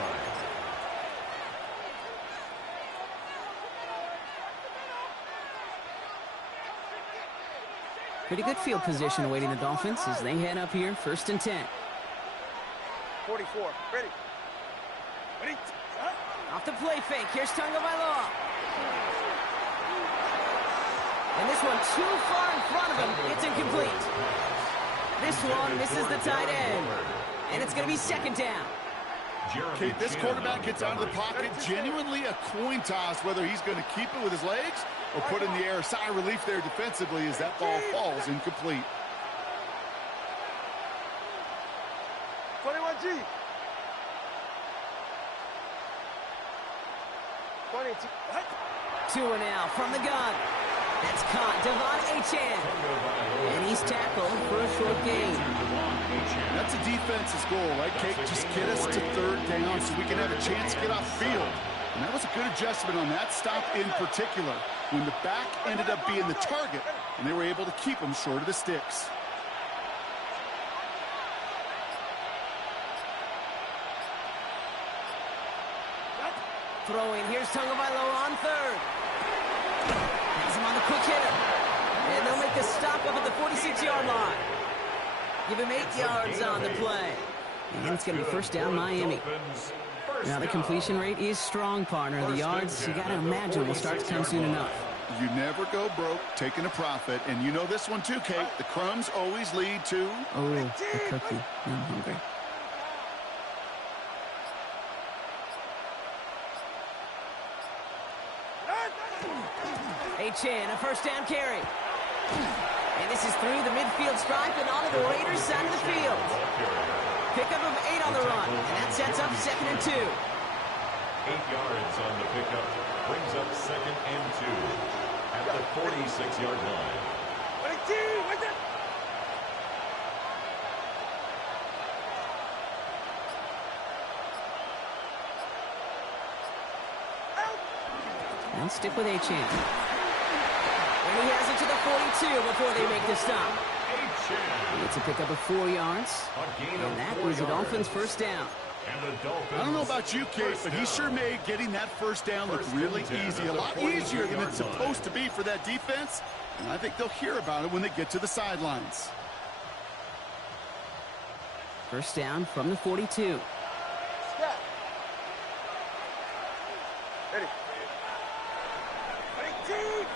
Pretty good field position awaiting the Dolphins as they head up here, 1st and 10. 44. Ready. Ready. Off the play fake. Here's Tagovailoa. And this one too far in front of him. It's incomplete. This one misses the tight end. And it's going to be 2nd down. Okay, this quarterback gets out of the pocket. Genuinely a coin toss whether he's going to keep it with his legs or put in the air. Sigh of relief there defensively as that ball falls incomplete. 21G. 22. Tua now from the gun. That's caught. Devon Achane. And he's tackled for a short gain. That's a defense's goal, right, Kate? Just get us to 3rd down so we can have a chance to get off field. And that was a good adjustment on that stop in particular, when the back ended up being the target, and they were able to keep him short of the sticks. Throwing. Here's Tagovailoa on 3rd. Has him on the quick hitter. And they'll make the stop up at the 46-yard line. Give him 8 yards on the play. And it's going to be 1st down Miami. Now the completion rate is strong, partner. The yards, you got to imagine, will start to come soon enough. You never go broke taking a profit. And you know this one too, Kate. The crumbs always lead to... Oh, the cookie. I'm hungry. Achane, a 1st down carry. And this is through the midfield stripe and onto the Raiders side of the field. Pickup of 8 on the run, and that sets up 2nd and 2. 8 yards on the pickup brings up 2nd and 2 at the 46-yard line. 22. What's it? Now stick with Achane. And he has it to the 42 before they make the stop. It's a pickup of 4 yards. And that is the Dolphins' 1st down. I don't know about you, Kate, but he sure made getting that 1st down look really easy. A lot easier than it's supposed to be for that defense. And I think they'll hear about it when they get to the sidelines. 1st down from the 42. Step. Ready. 22.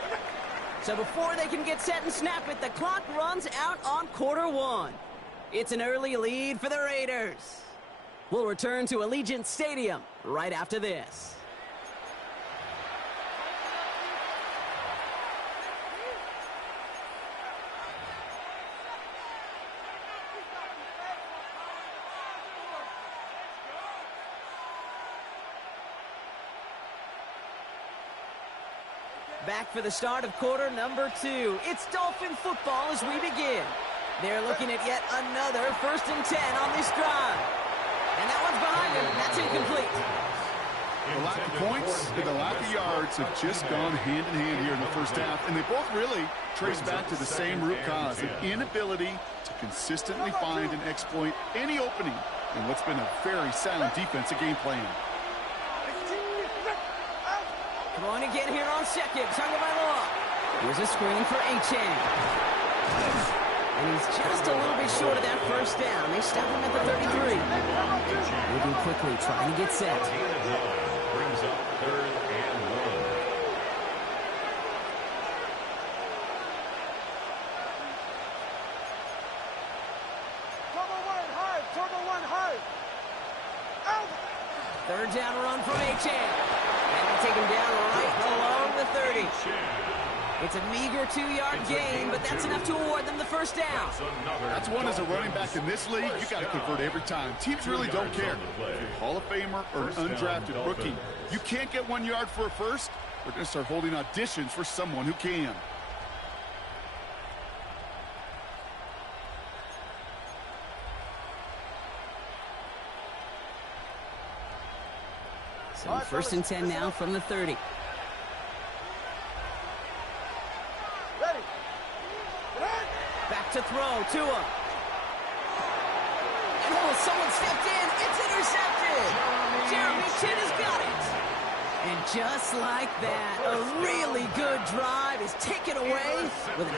So before they can get set and snap it, the clock runs out on Q1. It's an early lead for the Raiders. We'll return to Allegiant Stadium right after this. Back for the start of quarter number 2. It's Dolphin football as we begin. They're looking at yet another 1st and 10 on this drive. And that one's behind him. That's incomplete. The lack of points and the lack of yards have just gone hand in hand here in the 1st half. And they both really trace back to the same root cause, an inability to consistently find and exploit any opening in what's been a very sound defensive game plan. Going again here on second. Tagovailoa. Here's a screen for A-Chain. And he's just a little bit short of that first down. They stop him at the 33. Moving quickly, trying to get set. Brings up 3rd and 1. Turbo one hard. Out. 3rd down run from A-Chain. And they take him down right along the 30. It's a meager 2-yard gain, but that's enough to award them the first down. That's one as a running back in this league, you got to convert every time. Teams really don't care. If you're a Hall of Famer or an undrafted rookie, you can't get 1 yard for a first. They're going to start holding auditions for someone who can. So 1st and 10 now from the 30. Ready. Back to throw, Tua. And someone stepped in. It's intercepted. Jeremy Chin has got it. And just like that, a really good drive is taken away with an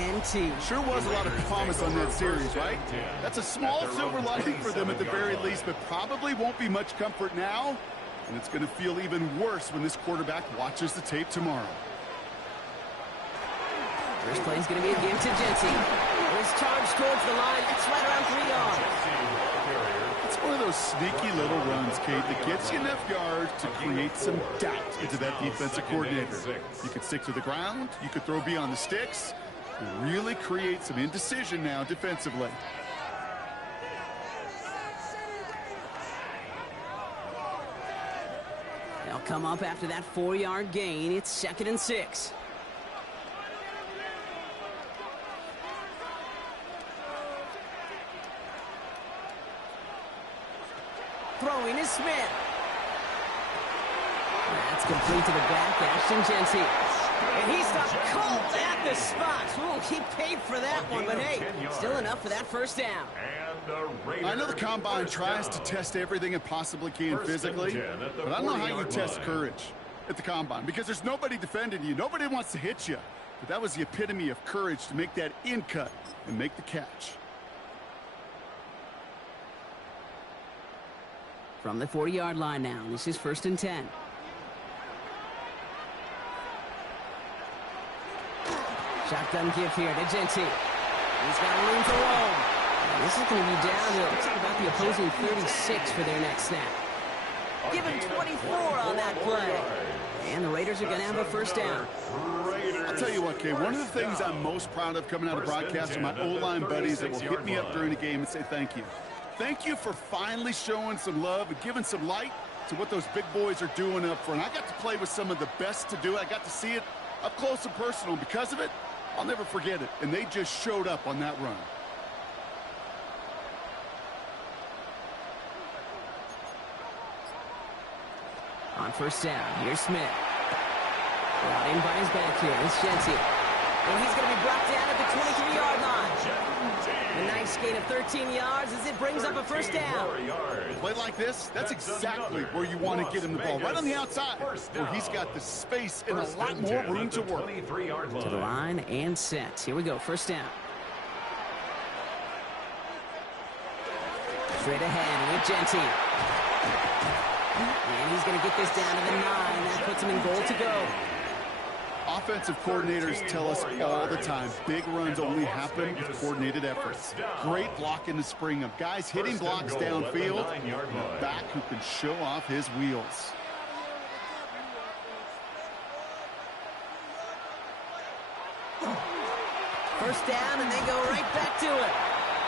INT. Sure was a lot of promise on that series, right? That's a small silver lining for them at the very least, but probably won't be much comfort now. And it's going to feel even worse when this quarterback watches the tape tomorrow. First play is going to be a give to Jency. He's charged towards the line. It's right around 3 yards. It's one of those sneaky little runs, Kate, that gets you enough yards to create some doubt into that defensive coordinator. You could stick to the ground. You could throw beyond the sticks. Really create some indecision now defensively. They'll come up after that 4-yard gain. It's 2nd and 6. Throwing is Smith. That's complete to the back, Ashton Jency. And he stopped cold at the spot. Ooh, he paid for that one, but hey, still enough for that first down. I know the Combine tries to test everything it possibly can physically, but I don't know how you test courage at the Combine because there's nobody defending you. Nobody wants to hit you. But that was the epitome of courage to make that in cut and make the catch. From the 40-yard line now, this is 1st and 10. Shotgun give here to Jency. He's got room to roam. This is going to be down to about the opposing 36 for their next snap. Give him 24 on that play. And the Raiders are going to have a first down. I'll tell you what, Kay, one of the things I'm most proud of coming out of broadcast are my O-line buddies that will hit me up during the game and say thank you. Thank you for finally showing some love and giving some light to what those big boys are doing up front. I got to play with some of the best to do it. I got to see it up close and personal. And because of it, I'll never forget it. And they just showed up on that run. On first down, here's Smith. Brought in by his back here. It's Jency. And he's going to be brought down at the 23-yard line. A nice gain of 13 yards as it brings up a first down. Play like this, that's exactly where you want to get him the ball. Right on the outside, where he's got the space and a lot more room to work. To the line and set. Here we go, first down. Straight ahead with Jency. And he's going to get this down to the 9. That puts him in goal to go. Offensive coordinators tell us all the time, big runs only happen with coordinated efforts. Great block in the spring of guys hitting blocks downfield, and a back who can show off his wheels. First down, and they go right back to it.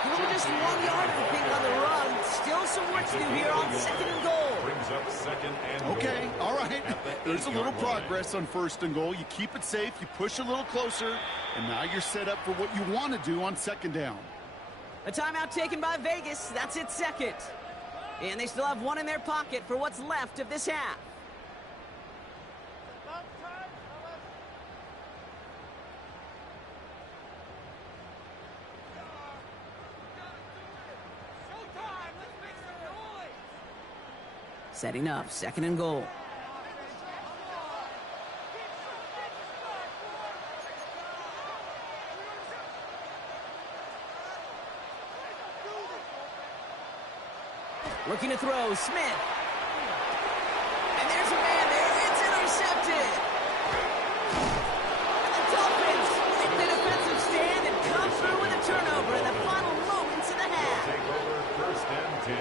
Only just 1 yard, I think, on the run. Still some work to do here on 2nd and goal. Okay, all right. There's a little progress on 1st and goal. You keep it safe, you push a little closer, and now you're set up for what you want to do on 2nd down. A timeout taken by Vegas. That's its 2nd. And they still have one in their pocket for what's left of this half. Setting up, 2nd and goal. Looking to throw, Smith. And there's a man there. It's intercepted. And the Dolphins make the defensive stand and come through with a turnover in the final moments of the half. Take over 1st and 10.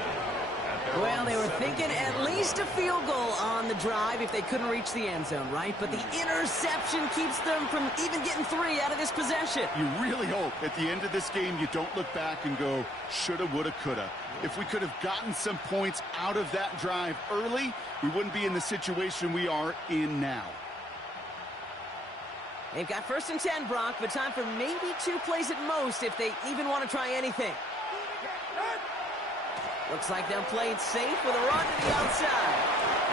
Well, they were thinking at least a field goal on the drive if they couldn't reach the end zone, right? But the interception keeps them from even getting 3 out of this possession. You really hope at the end of this game you don't look back and go, shoulda, woulda, coulda. If we could have gotten some points out of that drive early, we wouldn't be in the situation we are in now. They've got 1st and 10, Brock, but time for maybe 2 plays at most if they even want to try anything. Looks like they'll play it safe with a run to the outside.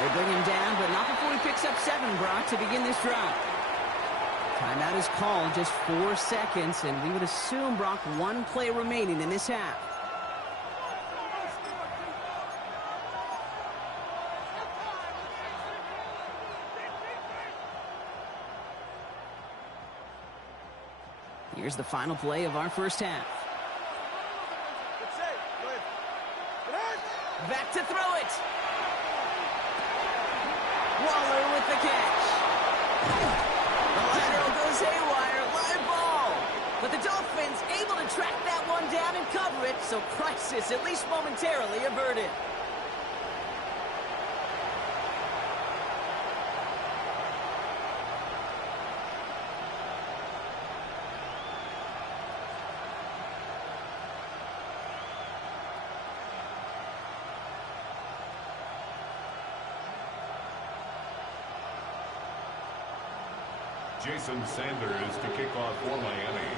They bring him down, but not before he picks up 7, Brock, to begin this drive. Timeout is called, just 4 seconds, and we would assume, Brock, 1 play remaining in this half. Here's the final play of our first half. Back to throw it. Waller with the catch. The lateral goes haywire. Live ball. But the Dolphins able to track that one down and cover it, so crisis at least momentarily averted. Jason Sanders to kick off for Miami.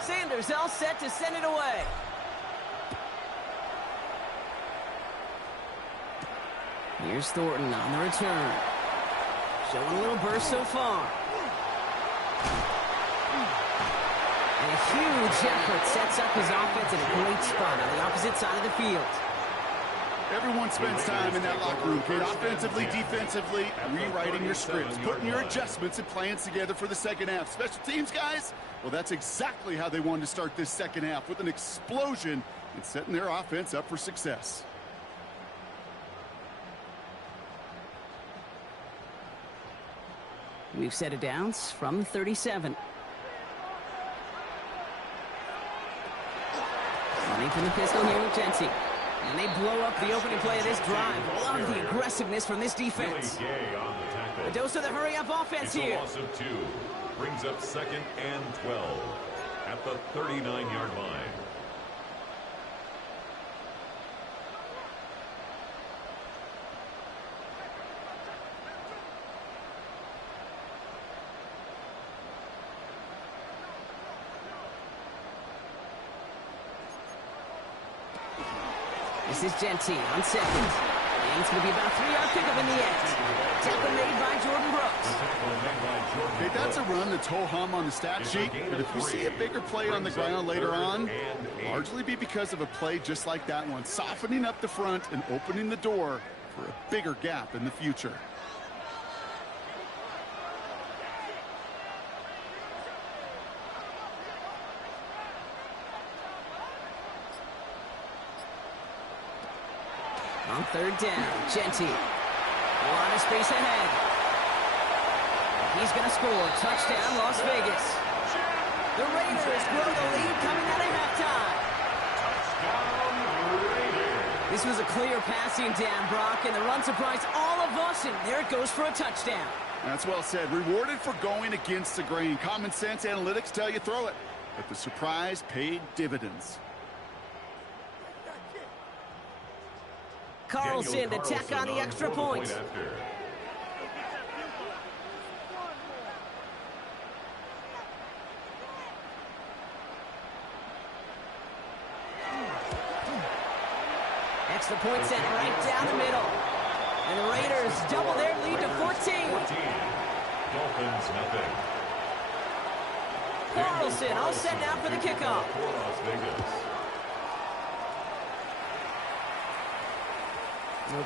Sanders all set to send it away. Here's Thornton on the return. Showing a little burst so far. And a huge effort sets up his offense in a great spot on the opposite side of the field. Everyone spends time in that locker room, kid. Offensively, defensively, rewriting your scripts, putting your adjustments and plans together for the second half. Special teams, guys, well, that's exactly how they wanted to start this second half, with an explosion and setting their offense up for success. We've set it down from the 37. Running from the pistol here with Jensen. And they blow up the opening play of this drive. Love the aggressiveness from this defense. A dose of the hurry-up offense here. It's a loss of 2. Brings up 2nd and 12 at the 39-yard line. This is Gentile on 2nd. And it's going to be about a 3-yard pickup in the end. Tackle made by Jordan Brooks. Okay, that's a run that's ho-hum on the stat sheet, but if we see a bigger play on the ground later on, largely be because of a play just like that one, softening up the front and opening the door for a bigger gap in the future. On 3rd down, Gentile. A lot of space ahead. He's going to score. Touchdown, Las Vegas. The Raiders grow the lead coming out of halftime. This was a clear passing down, Brock, and the run surprised all of us, and there it goes for a touchdown. That's well said. Rewarded for going against the grain. Common sense analytics tell you throw it, but the surprise paid dividends. Carlson to tack on the extra point. Extra point set right down the middle. And the Raiders double their lead to 14. Dolphins nothing. Carlson all set now for the kickoff.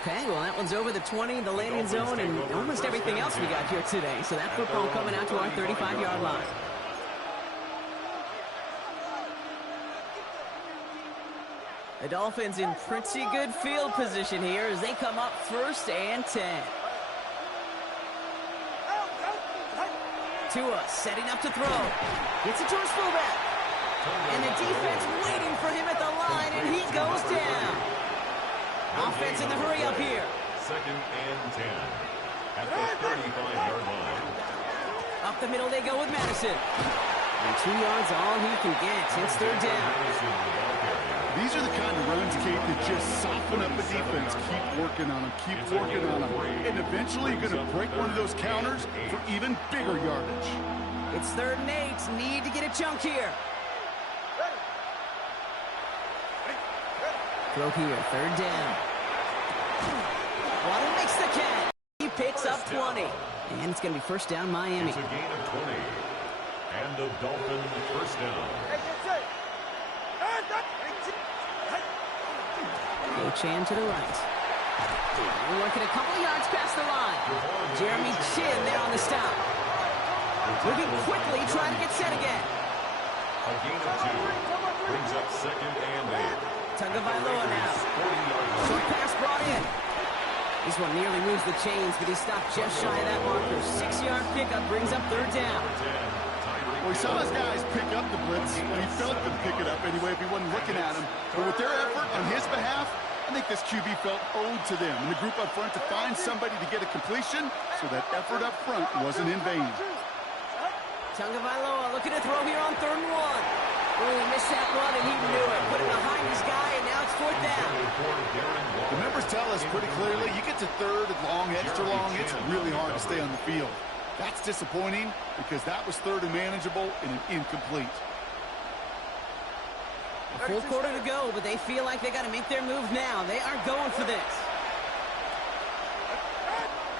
Okay, well, that one's over the 20, the landing zone, and almost everything else we got here today. So that football coming out to our 35-yard line. The Dolphins in pretty good field position here as they come up 1st and 10. Tua setting up to throw. Gets it to his fullback. And the defense waiting for him at the line, and he goes down. Offense in the hurry up here. 2nd and 10 at the 35-yard line. Up the middle they go with Madison. And 2 yards all he can get. It's 3rd down. These are the kind of runs, Kate, that just soften up the defense. Keep working on them, keep working on them. And eventually you're going to break one of those counters for even bigger yardage. It's 3rd and 8. Need to get a chunk here. Throw here, 3rd down. Waddle makes the catch. He picks up 20. And it's going to be 1st down, Miami. It's a gain of 20. And the Dolphins 1st down. Chan to the right. Working a couple yards past the line. Jeremy Chin there on the stop. Moving quickly, trying to get set again. A gain of 2. Brings up 2nd and 8. Tagovailoa now. Short pass brought in. This one nearly moves the chains, but he stopped just shy of that marker. 6-yard pickup brings up 3rd down. Well, he saw his guys pick up the blitz, and he felt them pick it up anyway if he wasn't looking at him. But with their effort on his behalf, I think this QB felt owed to them and the group up front to find somebody to get a completion, so that effort up front wasn't in vain. Tagovailoa looking to throw here on 3rd and 1. Oh, he missed that run, and he knew it. Put it behind his guy, and now it's 4th down. The numbers tell us pretty clearly, you get to 3rd and long, extra long, it's really hard to stay on the field. That's disappointing because that was 3rd and manageable and an incomplete. A full quarter to go, but they feel like they got to make their move now. They are going for this.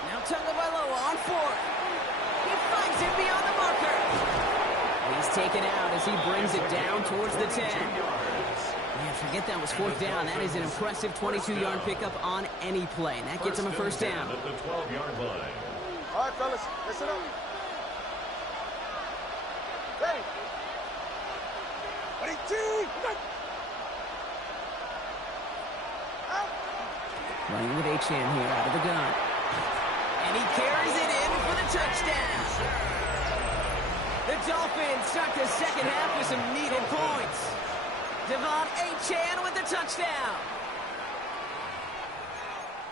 Now Tagovailoa on 4th. He finds him beyond the marker. He's taken out as he brings it down towards the 10. Yeah, forget that was 4th down. That is an impressive 22-yard pickup on any play. That gets him a 1st down. At the 12-yard line. All right, fellas, listen up. Ready? 22. Running with H.N. here out of the gun. And he carries it in for the touchdown. The Dolphins start the 2nd half with some needed points. Devon H.N. with the touchdown.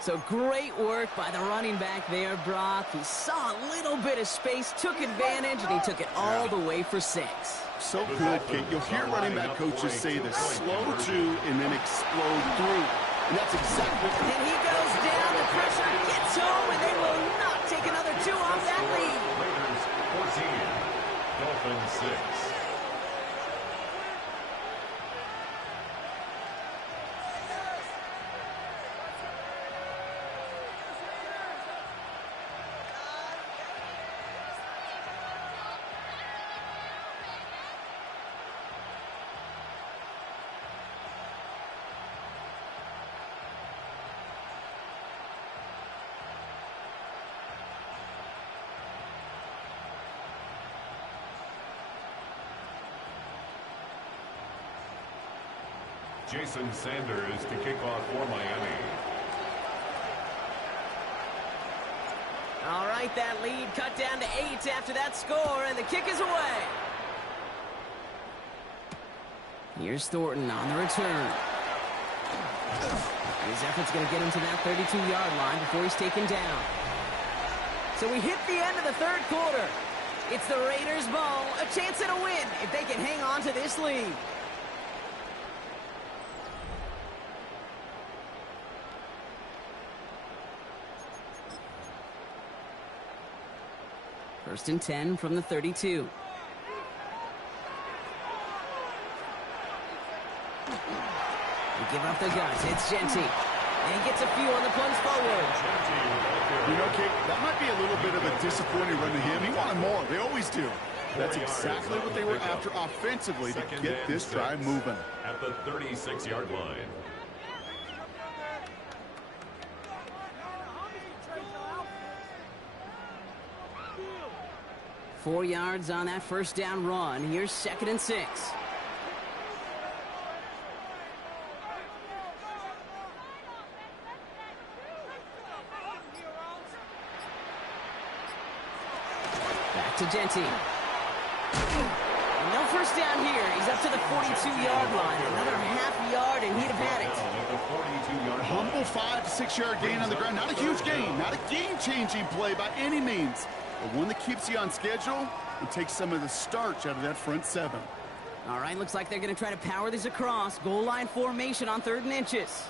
So great work by the running back there, Brock. He saw a little bit of space, took advantage, and he took it all the way for 6. So good, Kate. You'll hear running back coaches say the slow to and then explode through. And that's exactly what... And he goes down, the pressure gets home, and they will not take another 2 off that lead. Raiders 14, Dolphins 6. Jason Sanders to kick off for Miami. All right, that lead cut down to 8 after that score, and the kick is away. Here's Thornton on the return. His effort's going to get him to that 32-yard line before he's taken down. So we hit the end of the 3rd quarter. It's the Raiders' ball, a chance at a win if they can hang on to this lead. First and 10 from the 32. They give up the guns. It's Genty. And gets a few on the plunge forward. You know, Kate, that might be a little bit of a disappointing run to him. He wanted more. They always do. That's exactly what they were after offensively to get this drive moving. At the 36-yard line. Four yards on that first down run. Here's 2nd and 6. Back to Genty. No first down here. He's up to the 42-yard line. Another half yard, and he'd have had it. A humble 5 to 6 yard gain on the ground. Not a huge gain. Not a game-changing play by any means. But one that keeps you on schedule and takes some of the starch out of that front seven. All right, looks like they're going to try to power this across. Goal line formation on 3rd and inches.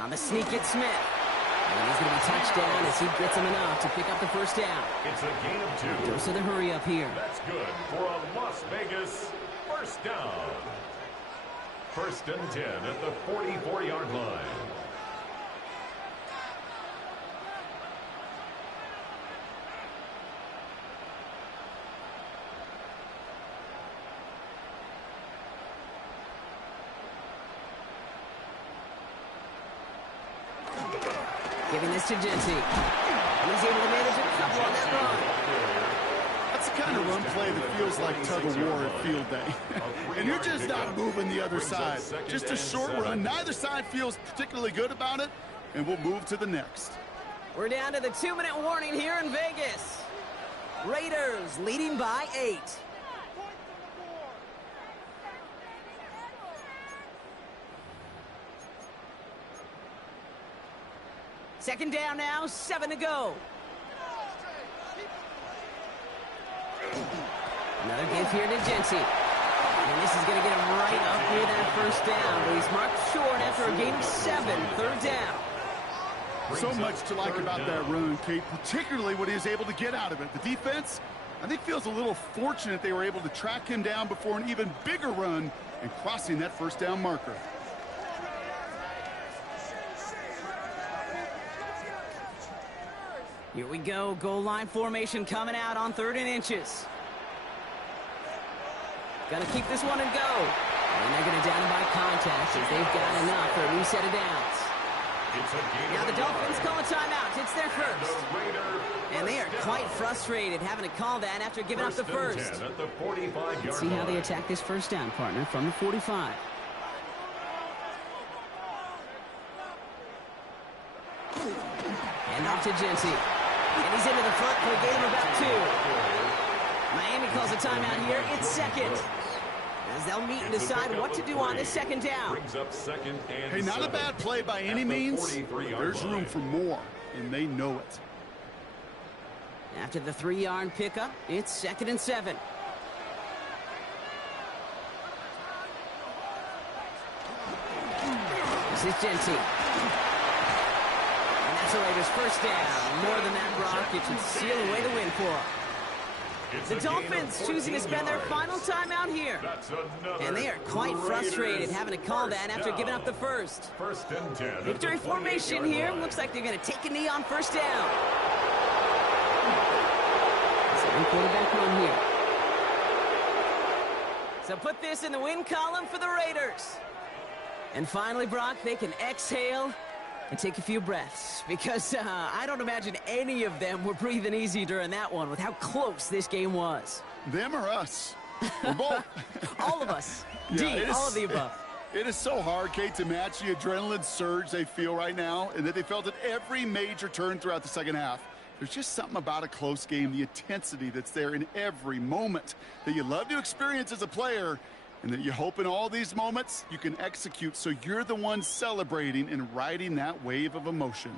On the sneak, it's Smith. And he's going to be touched down as he gets him enough to pick up the first down. It's a gain of 2. Goes to the hurry up here. That's good for a Las Vegas first down. 1st and 10 at the 44-yard line. Giving this to Genty. He's able to manage a couple on that run. That's the kind of run play that feels like tug-of-war at field day. And you're just not moving the other side. Just a short run. Neither side feels particularly good about it, and we'll move to the next. We're down to the 2-minute warning here in Vegas. Raiders leading by 8. Second down now, 7 to go. Another give here to Genty. And this is going to get him right up near that first down. But he's marked short after a gain of 7, 3rd down. So much to like about that run, Kate, particularly what he was able to get out of it. The defense, I think, feels a little fortunate they were able to track him down before an even bigger run and crossing that first down marker. Here we go. Goal line formation coming out on 3rd and inches. Got to keep this one and go. And they're going to down him by contact as they've got enough for a new set of downs. Now the Dolphins call a timeout. It's their first. And they are quite frustrated having to call that after giving up the first. Let's see how they attack this first down, partner, from the 45. And off to Genty. And he's into the front for a gain of about 2. Miami calls a timeout here. It's second. As they'll meet and decide what to do on this second down. Hey, not a bad play by any means. There's room for more, and they know it. After the 3-yard pickup, it's 2nd and 7. This is Genty. And that's the Raiders' first down. More than that, Brock. It should seal away the win for them. The Dolphins choosing to spend their final timeout here. And they are quite frustrated having to call that after giving up the first. 1st and 10. Victory formation here. Looks like they're going to take a knee on first down. Second quarterback run here. So put this in the win column for the Raiders. And finally, Brock, they can exhale and take a few breaths, because I don't imagine any of them were breathing easy during that one with how close this game was. Them or us? We're both. All of us. Yeah, all of the above. It is so hard, Kate, to match the adrenaline surge they feel right now, and that they felt at every major turn throughout the second half. There's just something about a close game, the intensity that's there in every moment that you love to experience as a player, and that you hope in all these moments you can execute so you're the one celebrating and riding that wave of emotion.